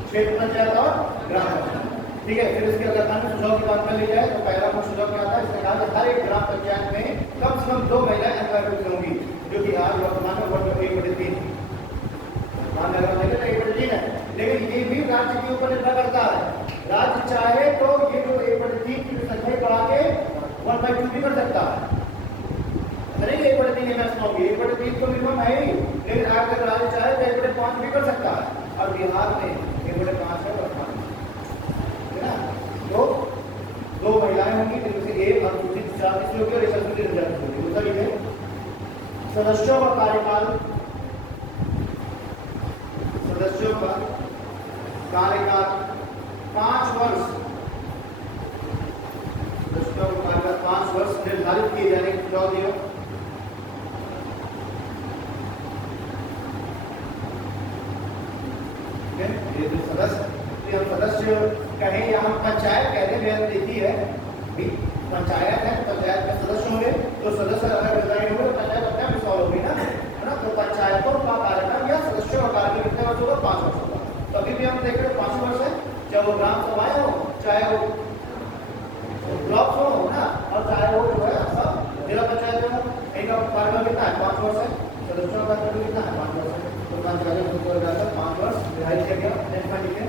क्षेत्र पंचायत और ग्राम पंचायत। ठीक है, फिर इसके अगर अन्य सुझाव की बात कर ली जाए तो पहला सुझाव क्या आता है? इसने कहा कि हर एक ग्राम पंचायत में कम से कम 2 महिलाएं अनिवार्य रूप से होंगी, जो कि आज वर्तमान में वर्ग 1/3 है। लेकिन ये भी राज्य के ऊपर निर्भर करता है। राज्य चाहे तो ये जो 1/3 की संख्या बढ़ा के 1/2 भी कर सकता है, नहीं 1/3 मैक्सिमम होगी, 1/3 तो मिनिमम है ही, लेकिन अगर राज्य चाहे तो 1/5 भी कर सकता है। और बिहार में 1/5 है वर्तमान, है ना? तो 2 महिलाएं होंगी, जिनमें से एक अनुसूचित जाति से होगी और एक अनुसूचित जनजाति से होगी। दूसरा लिखे, सदस्यों का कार्यकाल 5 वर्ष, सदस्यों का कार्यकाल 5 वर्ष निर्धारित किए जाने का सुझाव दिया। हम सदस्य कहें या हम पंचायत कह दें, मैंने देखी है पंचायत है, पंचायत में सदस्य होंगे तो सदस्य अगर रिजाइन होंगे तो पंचायत अपने आप सॉल्व होगी ना, है ना। तो पंचायतों का कार्यकाल या सदस्यों का कार्यकाल कितने वर्ष होगा? 5 वर्ष होगा। तो अभी भी हम देख रहे हैं 5 वर्ष है, चाहे वो ग्राम सभाएं हो, चाहे वो ब्लॉक हो ना, और चाहे वो जो है सब जिला पंचायत हो, इनका कार्यकाल कितना है? 5 वर्ष है। सदस्यों का कार्यकाल कितना है? 5 वर्ष है। तो 5 वर्ष रिहाई किया गया। नेक्स्ट पॉइंट लिखिए,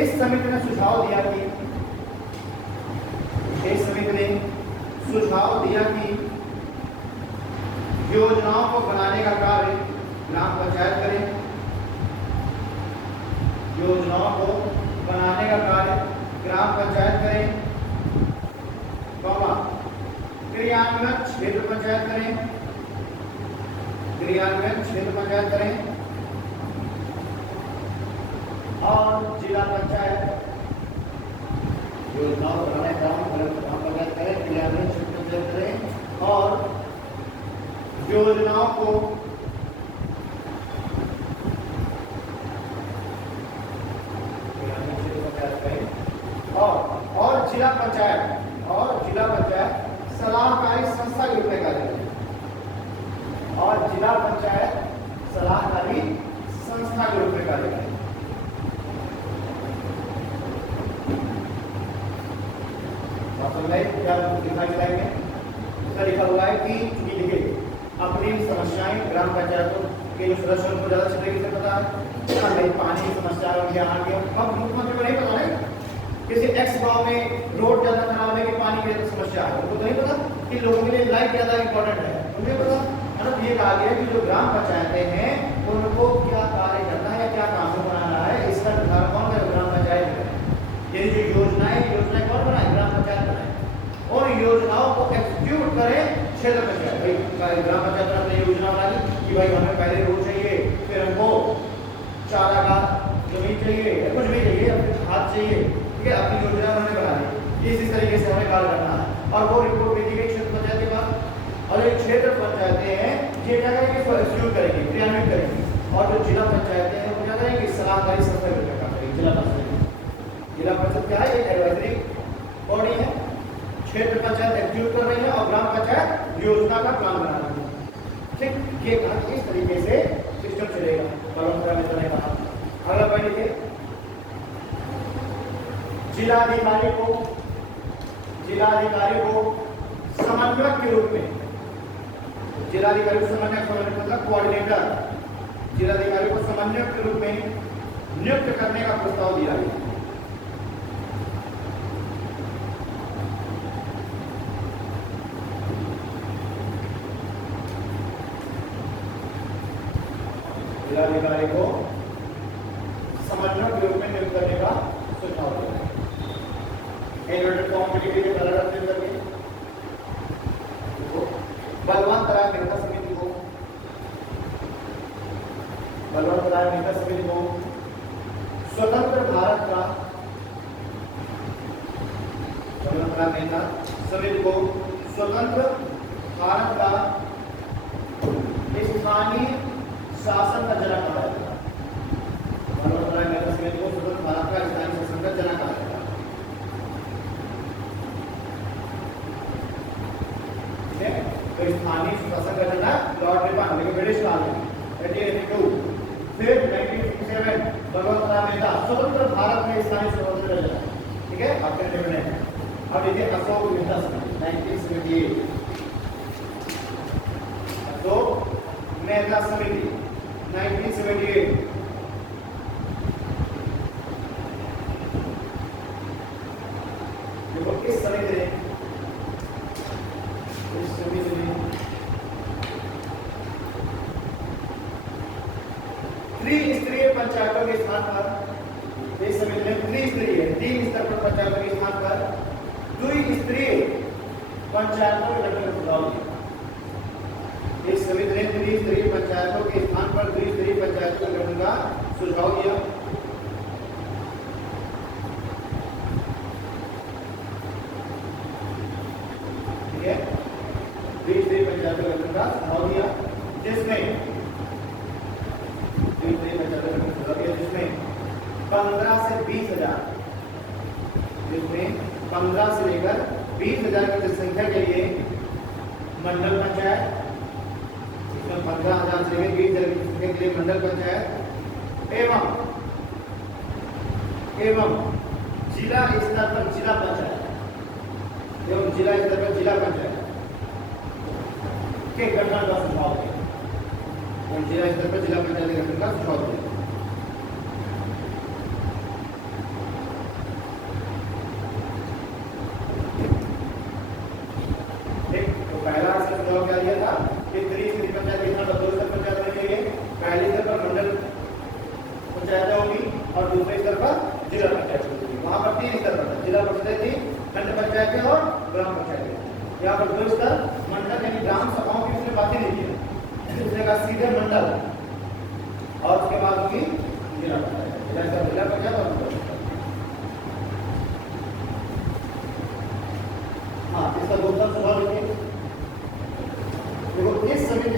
इस समिति ने सुझाव दिया कि योजनाओं को बनाने का कार्य ग्राम पंचायत करें। योजनाओं को बनाने का कार्य ग्राम पंचायत करें, क्रियान्वयन क्षेत्र पंचायत करें, क्रियान्वयन क्षेत्र पंचायत करें, और जिला पंचायत योजनाओं बनाने ग्राम पंचायत करें, क्रियान्वयन क्षेत्र पंचायत करें, और योजनाओं को और जिला पंचायत सलाहकारी संस्था के रूप में कार्य करें, और जिला पंचायत सलाहकारी संस्था के रूप में कार्य करें। क्या दिखाई जाएंगे? इसका लिखा हुआ है कि लिखिए अपनी समस्याएं ग्राम पंचायतों के जो सदस्य उनको ज्यादा अच्छे तरीके से पता है भाई पानी की समस्या यहाँ आ गया। अब मुख्यमंत्री को नहीं पता है किसी एक्स गांव में रोड ज्यादा खराब है कि पानी की समस्या है, उनको तो नहीं पता कि लोगों के लिए लाइट ज्यादा इंपॉर्टेंट है, उन्हें पता। मतलब ये कहा गया कि जो ग्राम पंचायतें हैं उनको क्या कार्य करना है, क्या कानून बनाना है, इसका निर्धारण कौन करे? ग्राम पंचायत है। ये जो योजनाएं कौन बनाए? ग्राम पंचायत बनाए। और योजनाओं को एग्जीक्यूट करें क्षेत्र पंचायत। भाई ग्राम पंचायत ने अपनी योजना बना ली कि भाई हमें पहले रोड चाहिए, फिर हमको चारागाह जमीन चाहिए, कुछ भी चाहिए, अपने खाद चाहिए, ठीक है। अपनी योजना उन्होंने बना ली, इसी तरीके से हमें कार्य करना है, और वो रिपोर्ट भेजी गई क्षेत्र पंचायत के पास। और ये क्षेत्र पंचायतें हैं ये क्या करेंगे? इसको एग्जीक्यूट करेंगे, क्रियान्वित करेंगे। और जो जिला पंचायतें हैं वो क्या करेंगे? सलाहकारी संस्था के काम करेंगे। जिला परिषद क्या है? एक एडवाइजरी बॉडी है। क्षेत्र पंचायत एग्जीक्यूट कर रही है और ग्राम पंचायत योजना का प्लान बना रही है, ठीक। ये कहा इस तरीके से सिस्टम चलेगा, परंपरा में चलेगा। अगला पॉइंट लिखिए, जिलाधिकारी को समन्वयक के रूप में, जिलाधिकारी को समन्वयक मतलब कोऑर्डिनेटर, जिलाधिकारी को समन्वयक के रूप में नियुक्त करने का प्रस्ताव दिया गया। जिलाधिकारी को समन्वयक के रूप में नियुक्त करने का सुझाव दिया। बलवंत राय मेहता समिति को स्वतंत्र भारत का स्थानीय शासन का जनक कहा जाता है। बलवंत राय मेहता समिति को स्वतंत्र भारत का स्थानीय शासन का जनक कहा जाता है। तो स्थानीय शासन का जनक लॉर्ड रिपन, लेकिन ब्रिटिश काल में 1882, फिर 1957 बलवंत राय मेहता स्वतंत्र भारत में स्थानीय स्वतंत्र जनक, ठीक है। आपके निर्णय है। अब देखिए अशोक मेहता समिति 1978, अशोक मेहता समिति 1978, देखो इस समिति ने त्रिस्तरीय पंचायतों के स्थान पर, इस समिति ने त्रिस्तरीय 3 स्तर पर पंचायतों के स्थान पर द्विस्तरीय पंचायतों के गठन का सुझाव दिया। इस समिति ने त्रिस्तरीय पंचायतों के स्थान पर द्विस्तरीय पंचायतों के गठन का सुझाव दिया। ठीक है, द्विस्तरीय पंचायतों के गठन का सुझाव दिया, जिसमें 15 से 20 जिसमें 15 से लेकर 20,000 की जनसंख्या के लिए मंडल पंचायत, इसमें 15,000 से लेकर 20,000 की जनसंख्या के लिए मंडल पंचायत एवं जिला स्तर पर जिला पंचायत एवं जिला स्तर पर जिला पंचायत के गठन का सुझाव दिया। और जिला स्तर पर जिला पंचायत के गठन का सुझाव दिया। तो पहला सुझाव क्या दिया था कि त्रिस्तरीय पंचायत कितना दो स्तर पंचायत होनी चाहिए। पहले स्तर पर मंडल पंचायत होगी और दूसरे स्तर पर जिला पंचायत होगी। वहां पर 3 स्तर पर जिला परिषद थी, खंड पंचायत और ग्राम पंचायत। यहाँ पर 2 स्तर मंडल यानी ग्राम सभाओं की उसने बातें नहीं की, उसने कहा सीधे मंडल और उसके बाद होगी जिला पंचायत। जिला पंचायत और मंडल। हाँ, इसका दूसरा सुझाव लिखिए। देखो इस समिति ने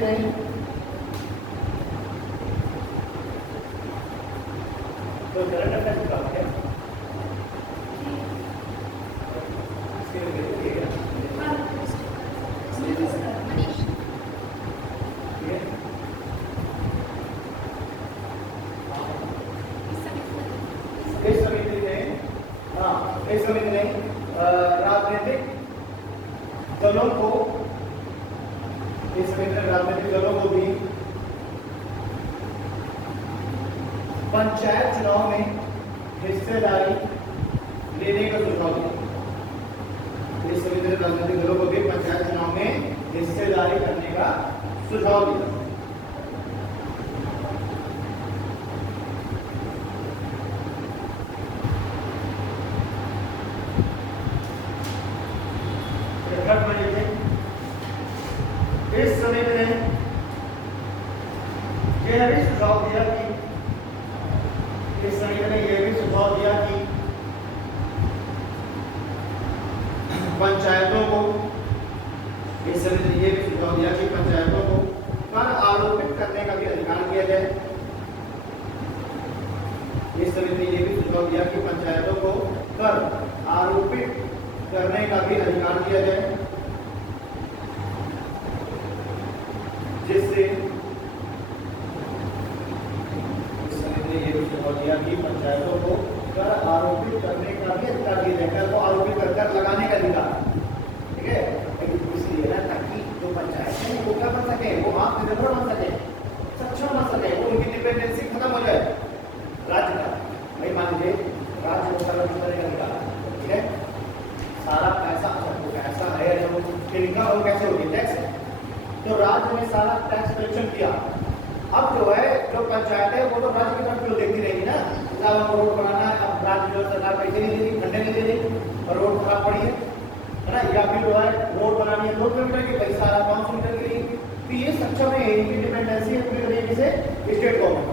तो करंट अफेयर्स निकाल के इस समिति ने राजनीतिक दलों को भी पंचायत चुनाव में हिस्सेदारी लेने का सुझाव दिया। इस समिति ने राजनीतिक दलों को भी पंचायत चुनाव में हिस्सेदारी करने का सुझाव दिया। इस समिति ने यह भी सुझाव दिया कि पंचायतों को कर आरोपित करने का भी अधिकार दिया जाए। इस समिति ने यह भी सुझाव दिया कि पंचायतों को कर आरोपित करने का भी अधिकार दिया जाए, जिससे इस समिति ने यह भी सुझाव दिया कि पंचायतों को कर आरोपित करने का भी अधिकार दिया जाए। कर को आरोपित कर लगाने का अधिकार, ठीक है, इसलिए ना ताकि जो पंचायत है वो क्या बन सके, वो आत्मनिर्भर बन सके, सक्षम बन सके, वो उनकी डिपेंडेंसी खत्म हो जाए राज्य का। भाई मान लीजिए राज्य को करने का अधिकार, ठीक है, सारा पैसा पैसा है जो इनकम वो कैसे होगी, टैक्स। तो राज्य ने सारा टैक्स कलेक्शन किया। अब जो है जो पंचायत है वो तो राज्य की तरफ देखती रहेगी ना, रोड बनाना है, अब राज्य जो सरकार पैसे नहीं देगी, फंडे नहीं दे देगी और रोड खराब पड़ी है ना, या फिर जो है रोड बनानी है 2 किलोमीटर की, पैसा आ रहा 500 मीटर के लिए, तो ये सक्षम है, इनकी डिपेंडेंसी है पूरी तरीके से स्टेट गवर्नमेंट।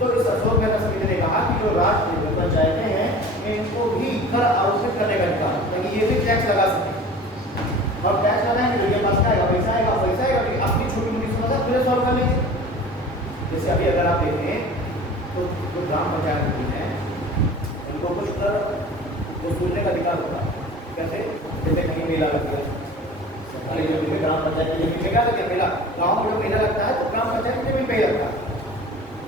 तो इस अशोक मेहता समिति ने कहा कि जो राज्य पंचायतें हैं इनको भी कर आरोपित करने का अधिकार, ताकि ये भी टैक्स लगा सके। और टैक्स लगाएंगे तो ये पास आएगा, पैसा आएगा अपनी छोटी मोटी समस्या पूरे सॉल्व कर लेंगे। जैसे अभी अगर आप देखें तो जो ग्राम पंचायत होती है उनको कुछ कर वसूलने का अधिकार होता है। कैसे, जैसे कहीं मेला लग गया, सरकारी जमीन में ग्राम पंचायत की जमीन में क्या लगता है, मेला, गाँव में जो मेला लगता है तो ग्राम पंचायत की जमीन पे ही लगता है।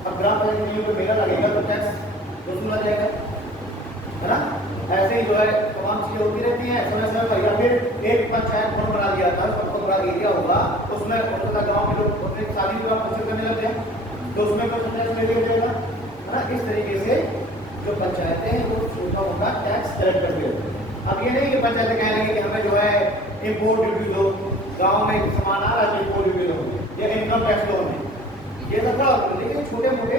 अब ग्राम पंचायत की जमीन पर मेला लगेगा तो टैक्स वसूला जाएगा, है ना। ऐसे ही जो है तमाम चीजें होती रहती हैं समय समय पर। या फिर एक पंचायत भवन बना दिया था, सबको बड़ा एरिया होगा, उसमें गाँव के लोग अपने शादी विवाह पंचायत करने लगते हैं तो उसमें कोई टैक्स नहीं दिया जाएगा, है ना। इस तरीके से जो पंचायतें हैं वो छोटा मोटा टैक्स कलेक्ट करती रहती है। अब ये नहीं कि पंचायतें कह रही है कि हमें जो है इम्पोर्ट ड्यूटी दो, गाँव में सामान आ रहा है तो इम्पोर्ट ड्यूटी दो, या इनकम टैक्स लोन है, ये सब खड़ा होता है। लेकिन छोटे मोटे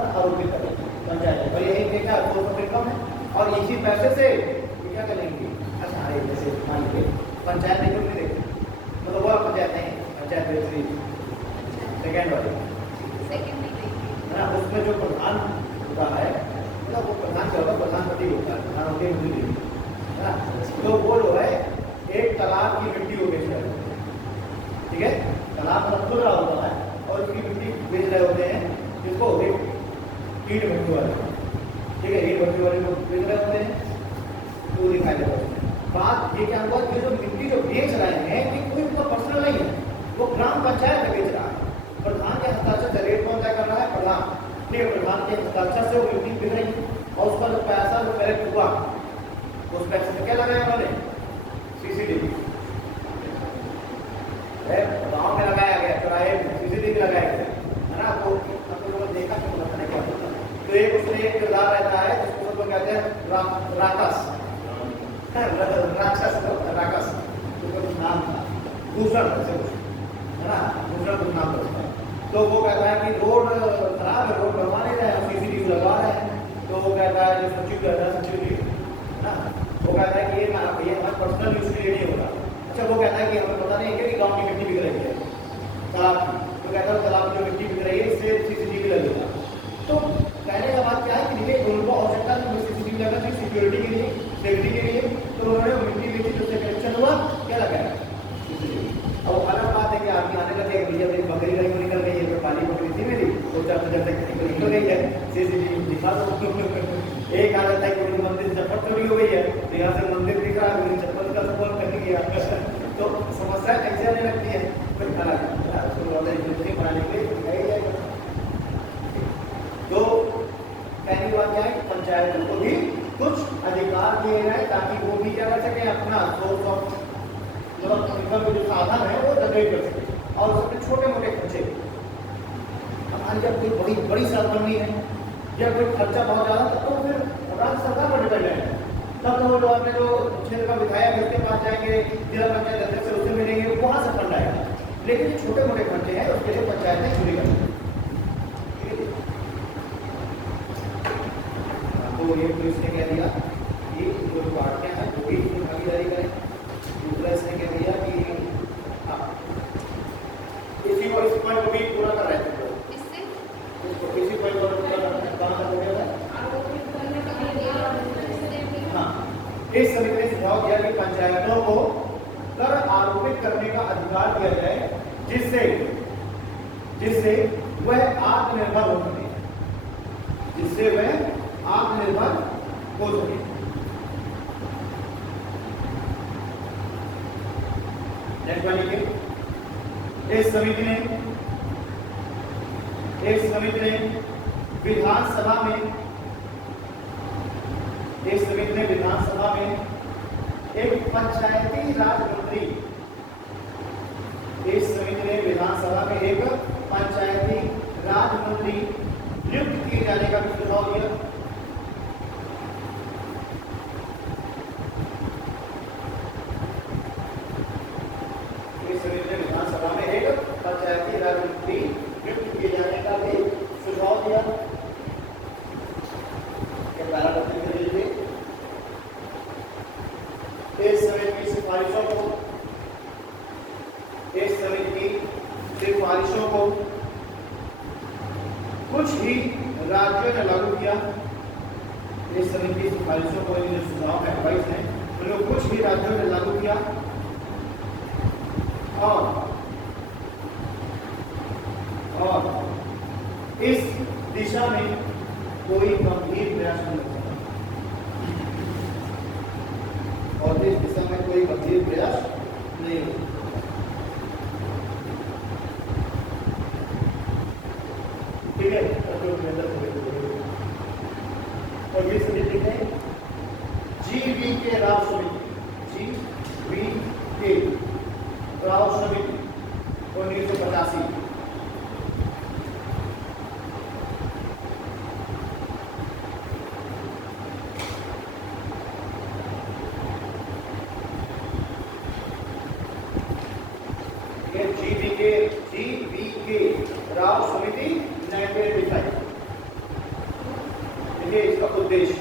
आरोपित करें पंचायत और यही देखा सोर्स ऑफ इनकम है, और इसी पैसे से क्या करेंगे। अच्छा अरे जैसे मान लीजिए पंचायत नहीं नहीं देखते, मतलब वो पंचायत नहीं, पंचायत सेकेंड वाली है ना, उसमें जो प्रधान होता है, मतलब वो प्रधान क्या होता है, प्रधानपति होता है, प्रधान होते है ना। तो वो जो है एक तालाब की मिट्टी को बेच रहे होते हैं, ठीक है, तालाब मतलब खुल रहा होता है और उसकी मिट्टी बेच रहे होते हैं, जिसको ईंट भट्टी वाले, ठीक है, ईंट भट्टी वाले को बेच रहे होते हैं। वो दिखाई देगा उसमें। बात ये क्या हुआ, ये जो मिट्टी जो बेच रहे हैं ये कोई उनका पर्सनल नहीं है, वो ग्राम पंचायत में बेच रहा है। प्रधान के हस्ताक्षर से रेट कौन तय कर रहा है, प्रधान। नहीं, प्रधान के हस्ताक्षर से वो मिट्टी बिक रही है और उसका जो पैसा जो कलेक्ट हुआ उस पैसे में क्या लगाया उन्होंने, सीसीटीवी गाँव में लगाया गया, चौराहे में सीसीटीवी लगाया गया है ना। तो हम लोगों ने देखा कि मैंने क्या होता है। तो एक उसमें एक किरदार रहता है जिसको तो कहते हैं राक्षस, राक्षस उसका कुछ नाम था, दूसरा है ना, दूसरा कुछ नाम था उसका। तो वो कहता है कि रोड खराब है, रोड बनवा नहीं रहे हैं, सीसीटीवी लगा रहे हैं। तो वो कहता है, जो सचिव कहता है, सचिव है ना, वो कहता है कि ये हमारे पर्सनल यूज के लिए नहीं होगा। अच्छा, वो कहता है कि हमें पता नहीं है कि गाँव की मिट्टी बिक रही है तालाब की, तो कहता है तालाब की जो मिट्टी बिक रही है इससे सीसीटीवी लगेगा। तो कहने का बात क्या है कि देखिए उनको आवश्यकता है सीसीटीवी लगा थी सिक्योरिटी के लिए, सेफ्टी के लिए, तो उन्होंने मिट्टी बेची, जो से कनेक्शन हुआ क्या लगाया सीसीटीवी। अब अलग बात है कि आपकी आने लगे भैया मेरी बकरी कहीं को निकल गई है, तो पाली बकरी थी मेरी, तो जब तक कहीं को निकल गई है सीसीटीवी दिखा दो। एक आ जाता है कि मेरी मंदिर चप्पल चोरी हो गई है, यहाँ से मंदिर दिख रहा है, मेरी चप्पल का सफल कर गया। तो समस्या कैसे आने लगती है, कोई अलग बनाने के लिए दिखाई जाएगा। तो पहली बात क्या है, पंचायतों को भी कुछ अधिकार दिए जाए ताकि वो भी क्या कर सके, अपना सोर्स ऑफ मतलब इनकम के जो साधन है वो जनरेट कर सके और उसके छोटे मोटे खर्चे। हमारी जब कोई बड़ी सड़क बननी है या कोई खर्चा बहुत ज़्यादा, तो फिर राज्य सरकार पर डिपेंड है। तब तो वो जो अपने जो क्षेत्र का विधायक है उसके पास जाएंगे, जिला पंचायत अध्यक्ष से उससे मिलेंगे, वहाँ से फंड आएगा। लेकिन छोटे मोटे खर्चे हैं उसके लिए पंचायतें चुनी करती हैं। तो ये पुलिस ने कह दिया कि जो पार्टियां हैं वो भी इसमें भागीदारी करें। दूसरा इसने कह दिया कि इसी को इस पॉइंट को भी पूरा कर रहे थे, इसी पॉइंट को पूरा कहाँ तक हो गया था। हाँ, इस समिति ने सुझाव दिया कि पंचायतों को कर आरोपित करने का अधिकार दिया जाए जिससे वह आत्मनिर्भर हो सके, जिससे वह आत्मनिर्भर हो सके। नेक्स्ट वाली इस समिति ने विधानसभा में एक पंचायती राज मंत्री, इस समिति ने विधानसभा में एक पंचायती राज मंत्री नियुक्त किए जाने का भी सुझाव दिया। इस समिति ने विधानसभा में एक पंचायती राज मंत्री नियुक्त किए जाने का भी सुझाव दिया। इस समिति की सिफारिशों को कुछ ही राज्यों ने लागू किया। इस समिति की सिफारिशों को जो सुझाव है एडवाइस है उन्हें कुछ ही राज्यों ने लागू किया और इस दिशा में कोई गंभीर प्रयास नहीं होता और इस दिशा में कोई गंभीर प्रयास नहीं होता। ठीक है, और ये समिति है GVK राव समिति, GVK राव समिति 1985। GVK राव समिति 1985। देखिए इसका उद्देश्य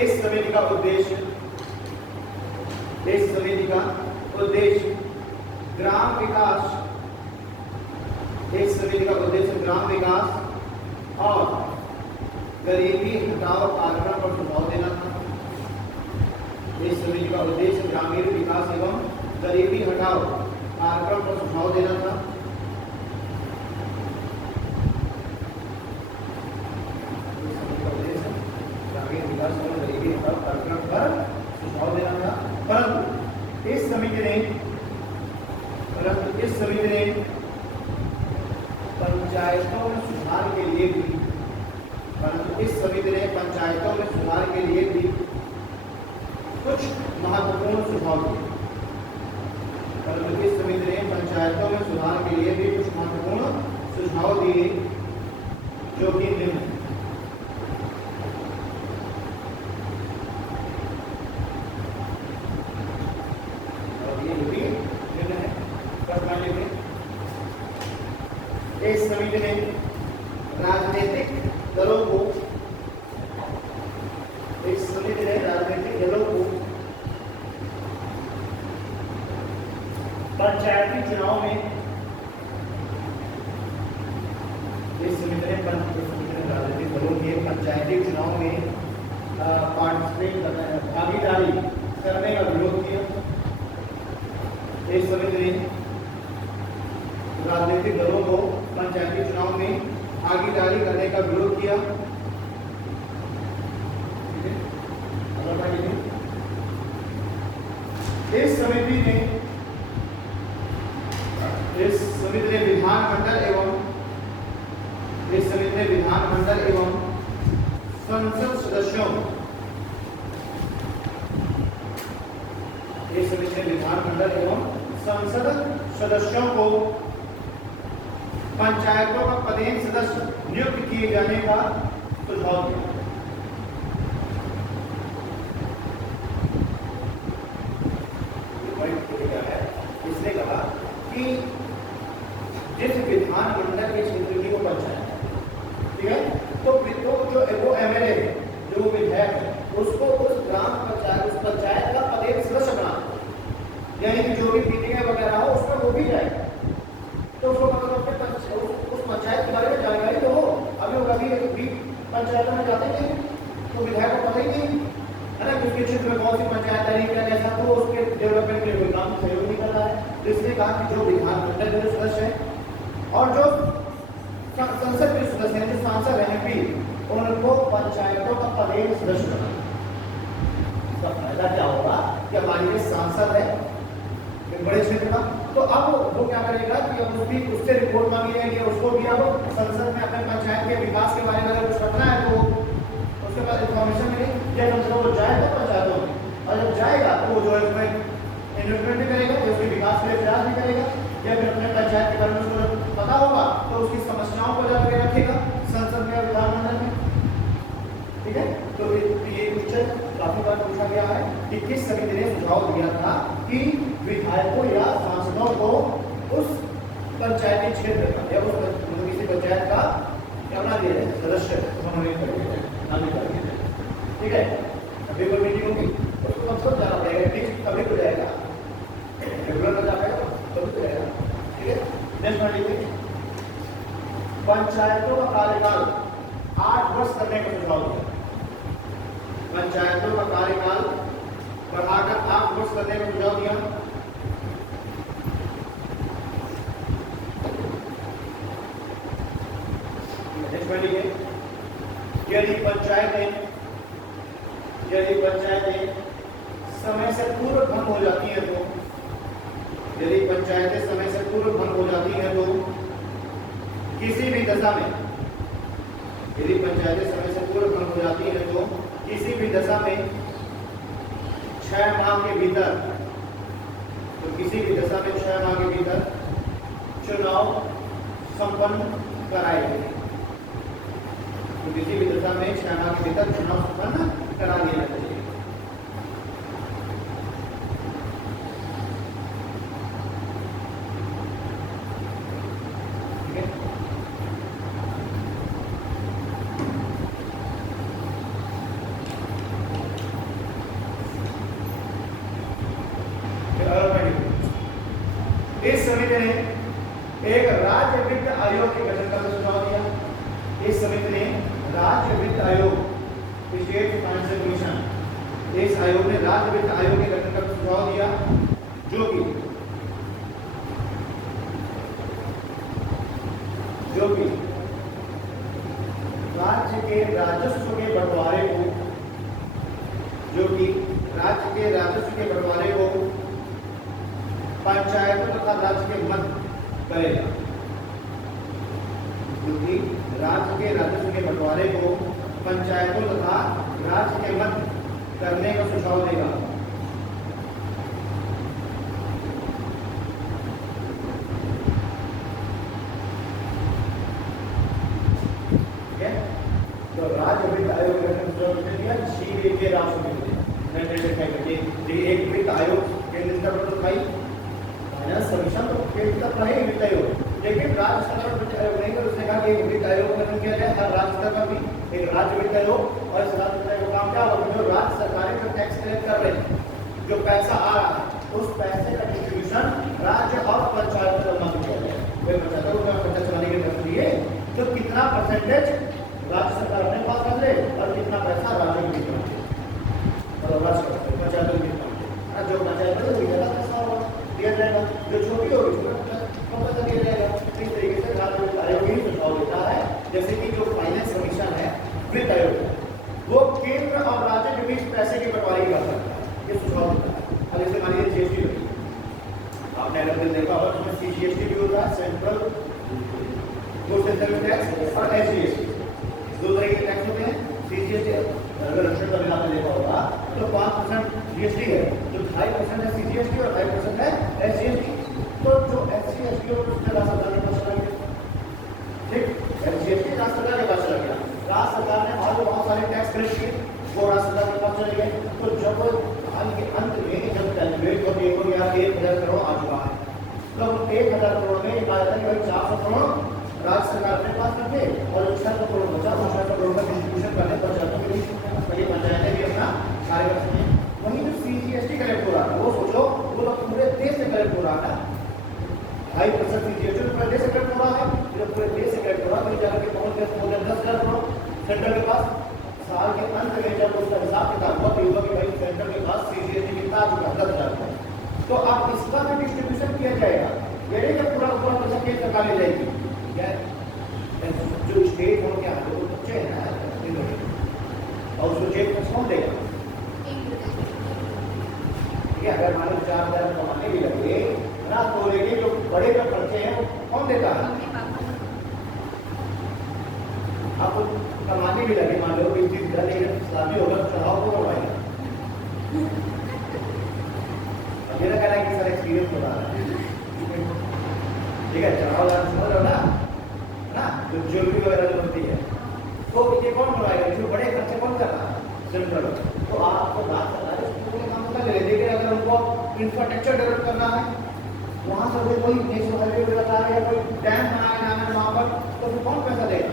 इस समिति का उद्देश्य ग्राम विकास, इस समिति का उद्देश्य ग्राम विकास और गरीबी हटाओ कार्यक्रम पर सुझाव देना था। इस समिति का उद्देश्य ग्रामीण विकास एवं गरीबी हटाओ कार्यक्रम पर सुझाव देना था। लिए भी, परंतु इस समिति ने पंचायतों में सुधार के लिए भी कुछ महत्वपूर्ण सुझाव दिए। परंतु इस समिति ने पंचायतों में सुधार के लिए भी कुछ महत्वपूर्ण सुझाव दिए, जो कि निम्न है। और ये भी निम्न है। इस समिति ने राजनीतिक दलों को पंचायती चुनाव में राजनीतिक दलों के पंचायती चुनाव में पार्टिसिपेट करना, भागीदारी करने का विरोध किया। इस समिति ने राजनीतिक दलों को पंचायती चुनाव में भागीदारी करने का विरोध किया। इस समिति ने विधानमंडल एवं संसद सदस्यों को पंचायतों का पदेन सदस्य नियुक्त किए जाने का सुझाव दिया। इसने कहा कि जिस विधानमंडल के क्षेत्र की वो पंचायत है, ठीक है, तो जो वो एमएलए है, जो विधायक है, उसको उस ग्राम पंचायत, उस पंचायत का पदेन सदस्य बना, यानी कि जो भी मीटिंग वगैरह हो उसमें वो भी जाएगा, तो उसको मतलब उस पंचायत के बारे में जानकारी तो हो। अभी वो कभी पंचायतों में जाते नहीं, तो विधायक को पता ही नहीं है ना कि उसके क्षेत्र में कौन सी पंचायत आ रही है, ऐसा तो उसके डेवलपमेंट के लिए कोई काम सहयोग नहीं कर रहा है। तो इसने कहा कि जो विधानमंडल के सदस्य है और जो संसद के सदस्य हैं, जो सांसद हैं भी, उनको पंचायतों का पदेन सदस्य बनाना। इसका फायदा क्या होगा कि हमारे लिए सांसद है बड़े क्षेत्र का, तो अब वो क्या करेगा कि अब उससे रिपोर्ट मांगी जाएगी, उसको भी अब संसद में अपने पंचायत के विकास के बारे में अगर कुछ करना है तो उसके पास इंफॉर्मेशन मिलेगी, या मतलब वो जाएगा पंचायतों में, और जब जाएगा तो वो जो है उसमें इन्वेस्टमेंट भी करेगा, या उसके विकास के लिए प्रयास भी करेगा, या फिर अपने पंचायत के बारे में उसको पता होगा तो उसकी समस्याओं को जाकर रखेगा संसद में या विधानमंडल में, ठीक है। तो ये क्वेश्चन काफी बार पूछा गया है कि किस समिति ने सुझाव दिया था कि विधायकों या सांसदों को उस पंचायती क्षेत्र का या उस किसी पंचायत का क्या बना दिया जाए, सदस्य मनोनीत कर दिया जाए, नामित कर दिया जाए, ठीक है। अभी कोई मीटिंग होगी उसको कम से कम जाना पड़ेगा, एटलीस्ट कभी तो जाएगा, रेगुलर में जा पाएगा तभी तो जाएगा, ठीक है। नेक्स्ट मान लीजिए पंचायतों का कार्यकाल 8 वर्ष करने का सुझाव दिया। पंचायतों का कार्यकाल बढ़ाकर 8 वर्ष करने का सुझाव दिया। यदि पंचायतें समय से पूर्व भंग हो जाती हैं तो किसी भी दशा में छह माह के भीतर चुनाव संपन्न कराए गए, तो किसी भी दशा में 6 माह के भीतर चुनाव संपन्न करा दिया चाहिए। इस समिति ने एक राज्य वित्त आयोग के गठन का सुझाव दिया। इस समिति ने राज्य वित्त आयोग, स्टेट फाइनेंशियल कमीशन, इस आयोग ने राज्य वित्त आयोग के गठन का सुझाव दिया, जो कि राज्य के राजस्व के बंटवारे को पंचायतों तथा राज्य के मध्य करेगा, क्योंकि राज्य के राजस्व के बंटवारे को पंचायतों तथा राज्य के मध्य करने का सुझाव देगा। तो राज्य वित्त आयोग ने CA के राष्ट्र एक वित्त आयोग केंद्र स्तर पर तो भाई फाइनेंस कमीशन तो केंद्र स्तर पर है वित्त आयोग, लेकिन राज्य स्तर पर वित्त आयोग नहीं, तो उसने कहा कि वित्त आयोग का गठन किया जाए हर राज्य स्तर पर भी एक राज्य वित्त आयोग। और इस राज्य वित्त आयोग का काम क्या होगा, जो राज्य सरकारें जो टैक्स कलेक्ट कर रहे हैं, जो पैसा आ रहा है उस पैसे का डिस्ट्रीब्यूशन राज्य और पंचायत को मध्य किया जाए। कोई पंचायतों को पंचायत चलाने के लिए लिए तो कितना परसेंटेज राज्य सरकार अपने पास कर ले और कितना पैसा राज्य को देना और राज्य पंचायतों को देना। जो पंचायत है वो ज्यादा पैसा होगा दिया जाएगा, जो छोटी होगी कम पैसा दिया जाएगा। इस तरीके से राज्य वित्त आयोग ही सुझाव देता है। जैसे कि जो फाइनेंस कमीशन है वित्त आयोग वो केंद्र और राज्य के बीच पैसे की बंटवारे कर सकता है, ये सुझाव देता है। अब जैसे मान लीजिए जीएसटी लगी, आपने अगर देखा होगा उसमें CGST भी होता है, central goods and service tax और SGST, दो तरह के टैक्स होते हैं। CGST अगर रक्षण का बिल आपने देखा होगा तो 5% GST है, जो 2.5% है CGST और 2.5% है SGST। तो जो SGST और उसमें राज्य सरकार के पास चला गया, ठीक, SGST राज्य सरकार के पास चला गया, राज्य सरकार ने और बहुत सारे टैक्स कलेक्ट किए वो राज्य सरकार के पास चले गए। तो जब साल के अंत में जब कैलकुलेट हो देखो यार 1,000 करोड़ आ चुका है, तो 1,000 करोड़ में ये कहा जाता है कि 400 करोड़ राज्य सरकार अपने पास रखे और 600 करोड़ बचा, 600 करोड़ का डिस्ट्रीब्यूशन करने पंचायतों के बीच, ये पंचायतें भी अपना कार्य कर सकें। वहीं जो CGST कलेक्ट हो रहा है वो सोचो वो तो पूरे देश से कलेक्ट हो रहा है, 2.5% CGST पूरे देश से कलेक्ट हो रहा है। जब पूरे देश से कलेक्ट हो रहा है तो जाकर के पहुंच गए 10,000 करोड़ सेंटर के पास। साल के अंत में जब उसका हिसाब किताब हुआ तो युवा के भाई सेंटर के पास CGST कितना आ चुका 10,000 करोड़। तो अब इसका भी डिस्ट्रीब्यूशन किया जाएगा, ये नहीं कि पूरा पूरा पैसा केंद्र सरकार ले जाएगी, जो स्टेट हो क्या वो बच्चे हैं ना और उसको जेब में कौन देगा। ठीक है, अगर मान लो 4,000 कमाने भी लगे ना तो लेके जो बड़े जो खर्चे हैं वो कौन देता है। आपको कमाने भी लगे मान लो 20,000 लेकिन शादी होगा चढ़ाव को करवाएगा। मेरा कहना है कि सर एक्सपीरियंस हो रहा है, ठीक है, चढ़ाव समझ रहे हो ना, जो ज्वेलरी वगैरह जो बनती है तो ये कौन बनवाएगा, जो बड़े खर्चे कौन कर रहा है सेंट्रल। तो आपको बात करना है पूरे काम कर ले, लेकिन अगर उनको इंफ्रास्ट्रक्चर डेवलप करना है वहाँ से कोई नेशनल हाईवे बता रहा है, कोई डैम बनाया जाना है वहाँ पर, तो फिर कौन पैसा देगा,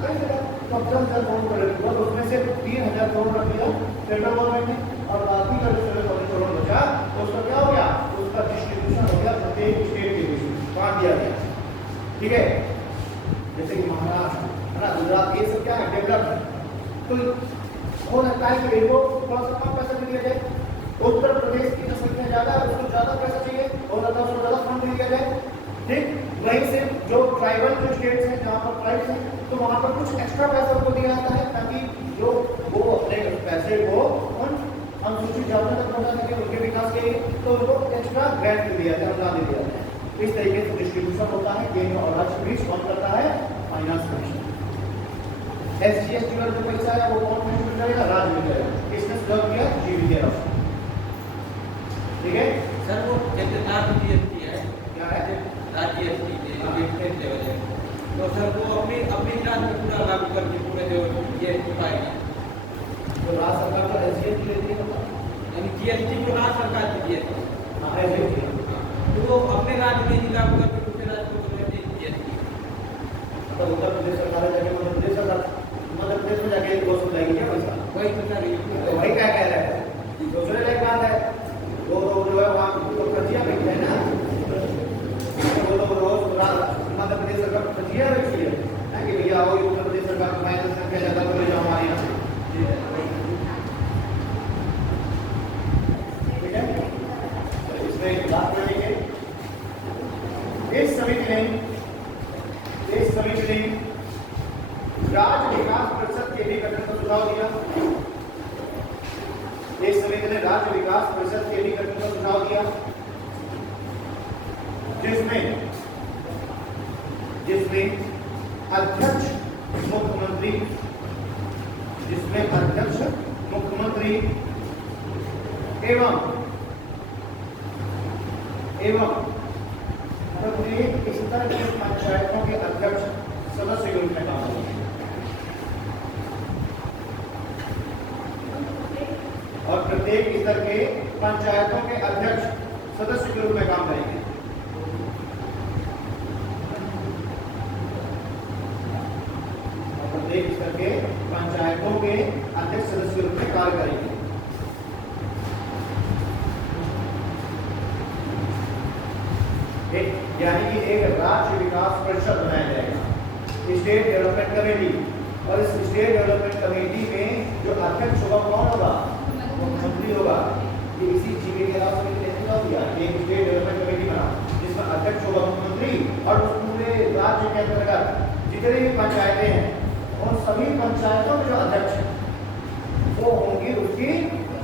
कहीं देगा। तो 10,000 करोड़ करेगा, उसमें से 3,000 करोड़ रख दिया सेंट्रल गवर्नमेंट ने और बाकी का जो 16,000 करोड़ बचा उसका क्या हो गया, उसका डिस्ट्रीब्यूशन हो गया प्रत्येक स्टेट के बीच बांट दिया गया। ठीक है, जैसे कि महाराष्ट्र है ना, गुजरात, ये सब क्या है डेवलप। तो हो सकता है कि इनको थोड़ा सा कम पैसा दिया जाए, उत्तर प्रदेश की जनसंख्या ज्यादा है उसको ज्यादा पैसा चाहिए और उसको ज्यादा फंड दिया जाए। ठीक, वहीं से जो ट्राइबल जो स्टेट्स हैं जहाँ पर ट्राइब्स हैं तो वहाँ पर कुछ एक्स्ट्रा पैसा उनको दिया जाता है ताकि जो वो अपने पैसे को उन अनुसूचित जातियों तक पहुँचा सके उनके विकास के लिए, तो उनको एक्स्ट्रा ग्रांट दिया जाता है, अनुदान दिया जाता है। इस तरीके से डिस्ट्रीब्यूशन होता है, केंद्र और राज्य के बीच कौन करता है, फाइनेंस कमीशन। SGST वाला जो पैसा है वो कौन डिस्ट्रीब्यूट करेगा, राज्य में करेगा। इसने सुझाव किया GVK राव। ठीक है सर, वो जैसे राज्य GST है, क्या है राज्य GST लेवल है, तो सर वो अपनी राज्य में पूरा लागू करके पूरे जो GST पाएगी, तो राज्य सरकार का SGST लेती है, यानी GST को राज्य सरकार की GST, हाँ SGST, तो वो अपने राज्य में ही लागू करके दूसरे राज्य को देते हैं GST। तो उत्तर प्रदेश सरकार जाके मध्य प्रदेश में जाके वसूल जाएगी क्या पैसा, वही बता रही है, तो वही क्या कह रहा है, दूसरे लायक बात है। वो जो है वहाँ तो कर्जिया बेचते हैं ना, वो तो रोज मध्य प्रदेश सरकार कर्जिया बेचती है कि भैया वो उत्तर प्रदेश सरकार को फाइनेंस संख्या ज्यादा कर ले जाओ हमारे यहाँ। ठीक है, तो इसमें बात करेंगे। इस समिति ने राज्य विकास परिषद के भी गठन का सुझाव दिया। इस समिति ने राज्य विकास परिषद के भी गठन का सुझाव दिया, जिसमें अध्यक्ष समिति जिसमें अध्यक्ष मुख्यमंत्री एवं प्रत्येक स्तर की पंचायतों के अध्यक्ष सदस्य के रूप में काम करेंगे और प्रत्येक स्तर के पंचायतों के अध्यक्ष सदस्य के रूप में काम करेंगे। और प्रत्येक स्तर के पंचायतों के अध्यक्ष सदस्य के रूप में कार्य करेंगे। यानी कि एक राज्य विकास परिषद बनाया जाएगा, स्टेट डेवलपमेंट कमेटी। और इस स्टेट डेवलपमेंट कमेटी में जो अध्यक्ष होगा कौन होगा? मुख्यमंत्री होगा। ये इसी जीके के अलावा दिया एक स्टेट डेवलपमेंट कमेटी बना जिसमें अध्यक्ष होगा मुख्यमंत्री और उस पूरे राज्य के अंतर्गत जितने भी पंचायतें हैं उन सभी पंचायतों में जो अध्यक्ष है वो होंगे उसकी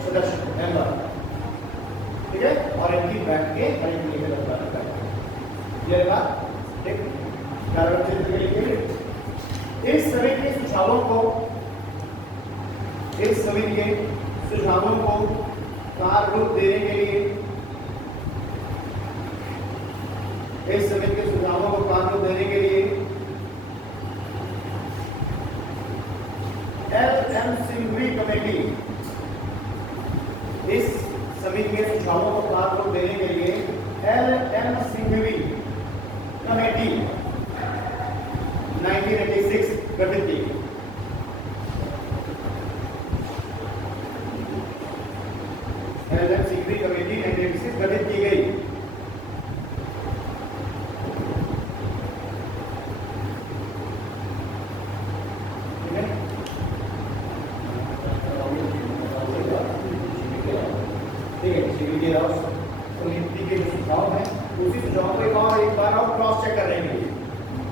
सदस्य मेंबर, ठीक है। और इनकी बैठ के ये बात ठीक इस समिति के सुझावों को कार्य रूप देने के लिए एल.एम. सिंघवी कमेटी इस समिति के सुझावों को कार्य रूप देने के लिए एल.एम. सिंघवी कमेटी 1986 गठित की। एल.एम. सिंघवी कमेटी 1986 गठित की गई। ठीक है, सिंघवी के कमेटी के जो सुझाव है उसी सुझाव को एक बार और क्रॉस चेक करने के लिए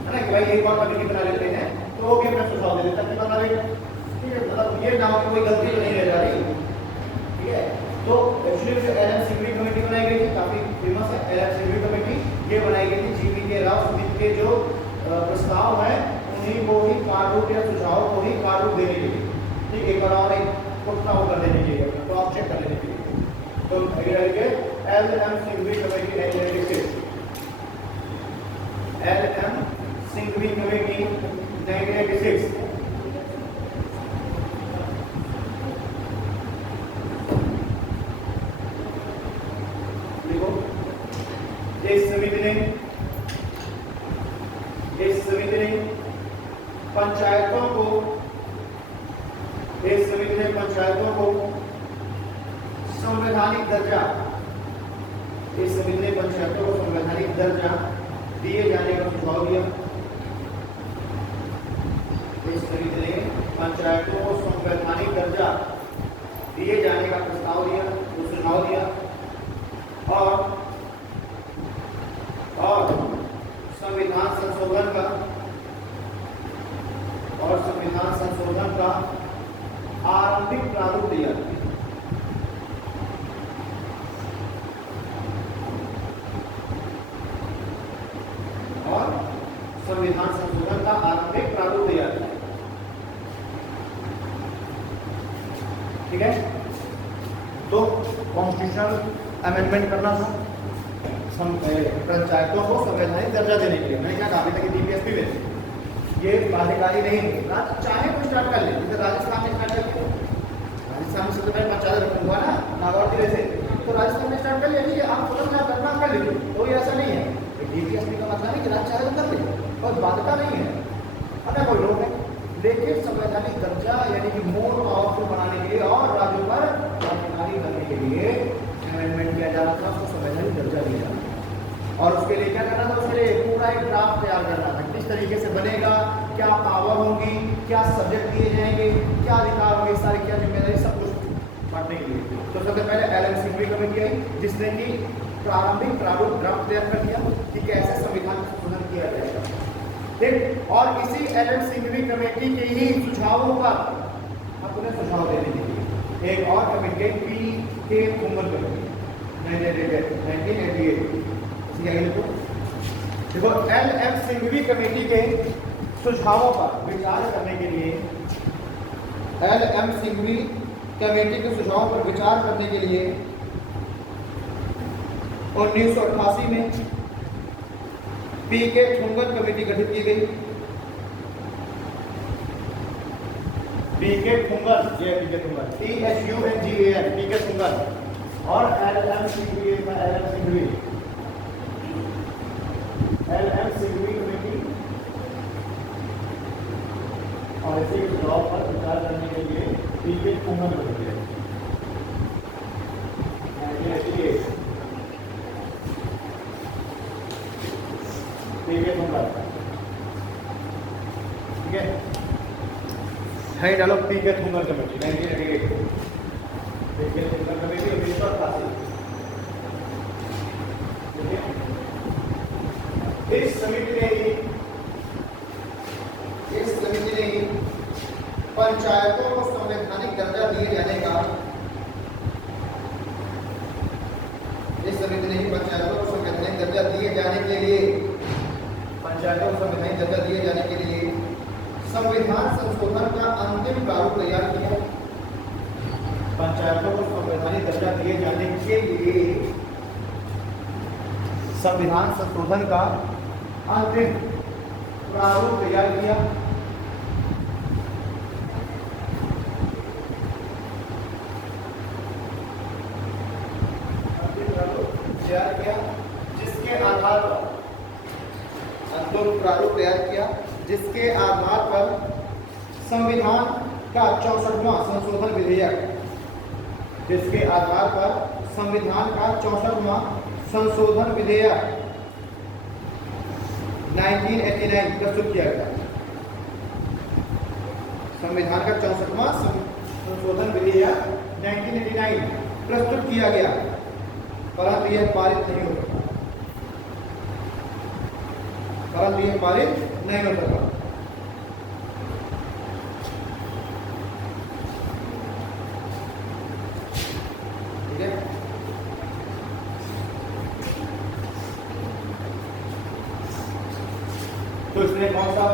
है ना कि भाई एक बार कमेटी बना लेते हैं तो वो भी अपना सुझाव दे देता है बना लेगा। ठीक है, मतलब ये ना हो कोई गलती तो नहीं रह जा रही। ठीक है, तो एक्चुअली जो एल.एम. सिंघवी कमेटी बनाई गई थी काफी फेमस है। एल.एम. सिंघवी कमेटी ये बनाई गई थी जीपी के राव समिति के जो प्रस्ताव है उन्हीं को ही कार्य रूप या सुझाव को ही कार्य रूप देने के लिए ठीक एक बार और एक पुख्ता कर देने के लिए क्रॉस चेक कर लेने के लिए। तो LM. Singhvi committee 1986 LM. Singhvi committee 1986 देखो इस समिति ने पंचायतों को संवैधानिक दर्जा दिए जाने का सुझाव दिया। इस समिति ने पंचायतों को संवैधानिक दर्जा दिए जाने का प्रस्ताव दिया, सुझाव दिया और संविधान संशोधन का आरंभिक प्रारूप दिया। संविधान संशोधन का आरंभिक प्रारूप दिया। ठीक है, तो कॉन्स्टिट्यूशनल अमेंडमेंट करना था पंचायतों को संवैधानिक दर्जा देने के लिए। मैंने क्या कहा अभी तक डीपीएसपी में ये बाध्यकारी नहीं है, चाहे कोई स्टार्ट कर ले। जैसे राजस्थान में स्टार्ट कर राजस्थान में सबसे पहले पंचायत रखूंगा ना नागौर जिले से, तो राजस्थान में स्टार्ट कर लिया आप स्वतंत्र करना कर लीजिए, तो ये ऐसा नहीं है। डीपीएसपी का मतलब है कि राज्य चाहे कर ले और बाध्यता नहीं है अगर कोई लोग है। लेकिन संवैधानिक दर्जा यानी कि मोर पावरफुल बनाने के लिए और राज्यों पर कार्यकारी करने के लिए अमेंडमेंट किया जा रहा था, उसको संवैधानिक दर्जा दिया जाता और उसके लिए क्या करना था? उसके लिए पूरा एक ड्राफ्ट तैयार करना था, किस तरीके से बनेगा, क्या पावर होंगी, क्या सब्जेक्ट दिए जाएंगे, क्या अधिकार होंगे, सारी क्या जिम्मेदारी, सब कुछ बांटने के लिए। तो सबसे पहले एल.एम. सिंघवी कमेटी आई जिसने कि प्रारंभिक प्रारूप ड्राफ्ट तैयार कर दिया कि कैसे संविधान का संशोधन किया जाएगा। ठीक, और इसी एल.एम. सिंघवी कमेटी के ही सुझावों पर अपने सुझाव देने के लिए एक और कमेटी पी.के. फुम्मल कमेटी 1988 देखो एल.एम. सिंघवी कमेटी के सुझावों पर विचार करने के लिए LM सिंघवी कमेटी के सुझावों पर विचार करने के लिए 1988 में PK ठुंगर कमेटी गठित की गई। PK ठुंगर, ये PK ठुंगर, THUNGAR, PK ठुंगर, और LM सिंघवी कमेटी और इसी सुझाव पर विचार करने के लिए PK ठुंगर कमेटी है। PK ठुंगर, ठीक है, डालो PK ठुंगर कमेटी 1988, PK ठुंगर कमेटी और 1988। इस समिति ने ही पंचायतों को संवैधानिक दर्जा दिए जाने का संविधान संशोधन का अंतिम प्रारूप तैयार किया। पंचायतों को संवैधानिक दर्जा दिए जाने के लिए संविधान संशोधन का अंतिम प्रारूप तैयार किया। जिसके आधार पर संविधान का 64वां संशोधन विधेयक, जिसके आधार पर संविधान का 64वां संशोधन विधेयक 1989 प्रस्तुत किया गया। संविधान का 64वां संशोधन विधेयक 1989 प्रस्तुत किया गया, परंतु यह पारित नहीं हो सका। ठीक है, तो इसने कौन सा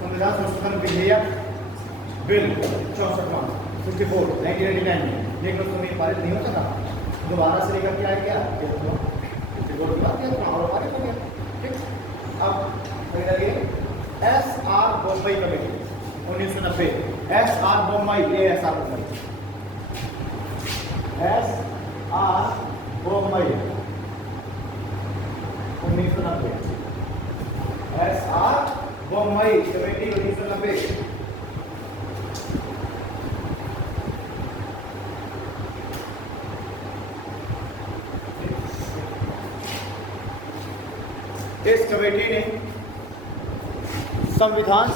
संविधान संशोधन विधेयक बिल 64 64 1989 में लेकिन उसमें पारित नहीं हो सका। दोबारा से लेकर क्या किया और पारित हो गया। ठीक, अब SR Bombay committee 1990, SR Bombay, ये SR Bombay, SR Bombay 1990, SR Bombay committee 1990। इस कमेटी ने संविधान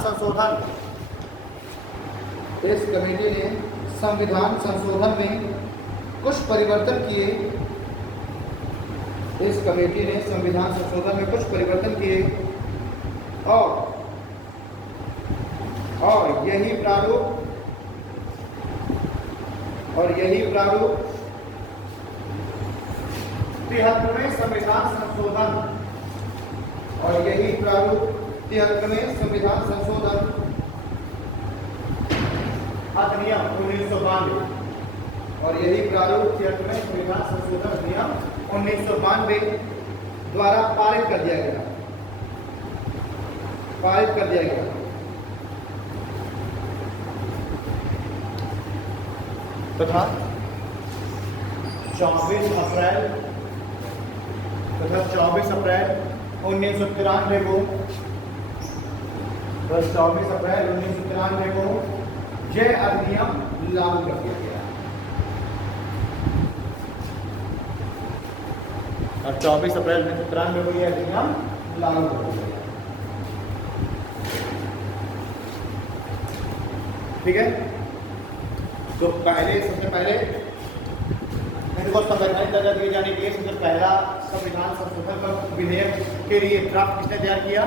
संशोधन में कुछ परिवर्तन किए। इस कमेटी ने संविधान संशोधन में कुछ परिवर्तन किए और यही प्रारूप 73वें संविधान संशोधन अधिनियम 1992 और यही प्रारूप 73वें संविधान संशोधन अधिनियम 1992 द्वारा पारित कर दिया गया। तथा 24 अप्रैल 1993 को 24 अप्रैल 1993 को यह अधिनियम लागू कर दिया गया। और 24 अप्रैल 1993 को यह अधिनियम लागू कर दिया गया। ठीक है, तो सबसे पहले इनको संवैधानिक दर्जा दिए जाने के लिए सबसे पहला संविधान संशोधन का विधेयक के लिए ड्राफ्ट किसने तैयार किया?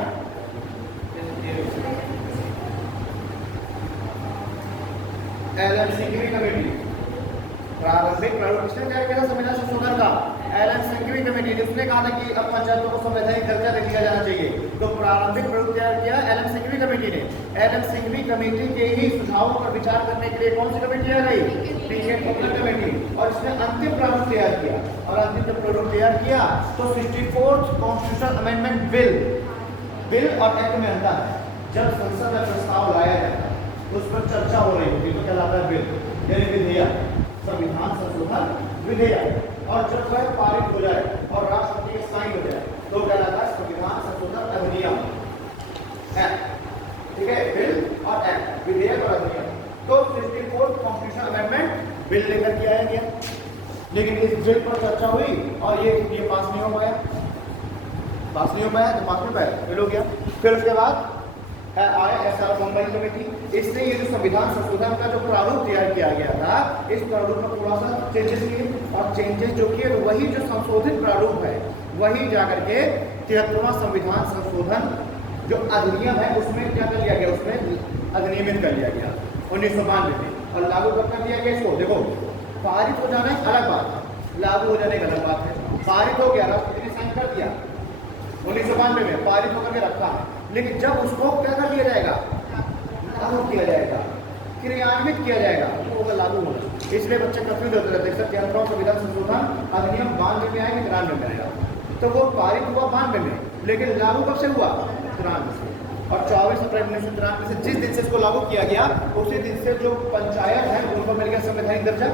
LM Singhvi committee. प्रारंभिक प्रारूप किसने तैयार किया संविधान संशोधन का? एलन संघवी कमेटी ने उसने कहा था कि अब पंचायतों को संवैधानिक दर्जा दे दिया जाना चाहिए। तो प्रारंभिक प्रयोग तैयार किया एलन संघवी कमेटी ने। एलन संघवी कमेटी के ही सुझावों पर विचार करने के लिए कौन सी कमेटी आ गई? पीके कमेटी। और इसने अंतिम प्रारूप तैयार किया। और अंतिम जब प्रारूप तैयार किया तो 64th कॉन्स्टिट्यूशनल अमेंडमेंट बिल और एक्ट में अंतर है। जब संसद में प्रस्ताव लाया जाता है उस पर चर्चा हो रही होती है तो कहलाता है बिल, यानी विधेयक, संविधान संशोधन विधेयक। और जब वह पारित हो जाए और राष्ट्रपति के साइन हो जाए तो कहलाता है संविधान संशोधन अधिनियम, एक्ट। ठीक है, बिल और एक्ट, विधेयक और अधिनियम। तो 64th कॉन्स्टिट्यूशनल अमेंडमेंट बिल लेकर के आया गया, लेकिन इस बिल पर चर्चा हुई और ये पास नहीं हो पाया। पास नहीं हो पाया तो पास नहीं पाया, फेल हो गया। फिर उसके बाद आया एसआर मुंबई कमेटी। इसने ये जो संविधान संशोधन का जो प्रारूप तैयार किया गया था, इस प्रारूप में थोड़ा सा चेंजेस किए और चेंजेस जो किए वही जो संशोधित प्रारूप है वही जाकर के 73वां संविधान संशोधन जो अधिनियम है उसमें क्या कर लिया गया, उसमें अधिनियमित कर लिया गया 1992 में। और लागू कब कर दिया गया इसको? देखो, पारित हो जाना एक अलग बात है, लागू हो जाने एक अलग बात है। पारित हो गया, राष्ट्रपति ने साइन कर दिया 1992 में, पारित होकर के रखा है, लेकिन जब उसको क्या कर दिया जाएगा? लागू किया जाएगा, क्रियान्वित किया जाएगा, तो होगा लागू होना। इसलिए बच्चे कंफ्यूज होते रहते हैं, सर 73वां संविधान संशोधन अधिनियम 92 में आएगा, 93 में आएगा। तो वो पारित हुआ 92 में, लेकिन लागू कब से हुआ? 93 से। और 24 अप्रैल 1993 से जिस दिन से इसको लागू किया गया उसी दिन से जो पंचायत है उनको मिल गया संवैधानिक दर्जा।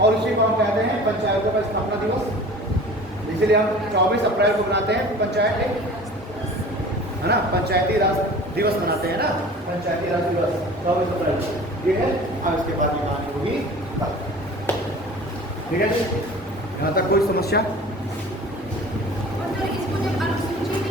और इसी को हम कहते हैं पंचायतों का स्थापना दिवस। इसलिए हम 24 अप्रैल को बनाते हैं पंचायत डे, है ना, पंचायती राज दिवस मनाते हैं ना, पंचायती राज दिवस 24 अप्रैल को। ये है। अब इसके बाद ये कहानी होगी। ठीक है, यहाँ तक कोई समस्या?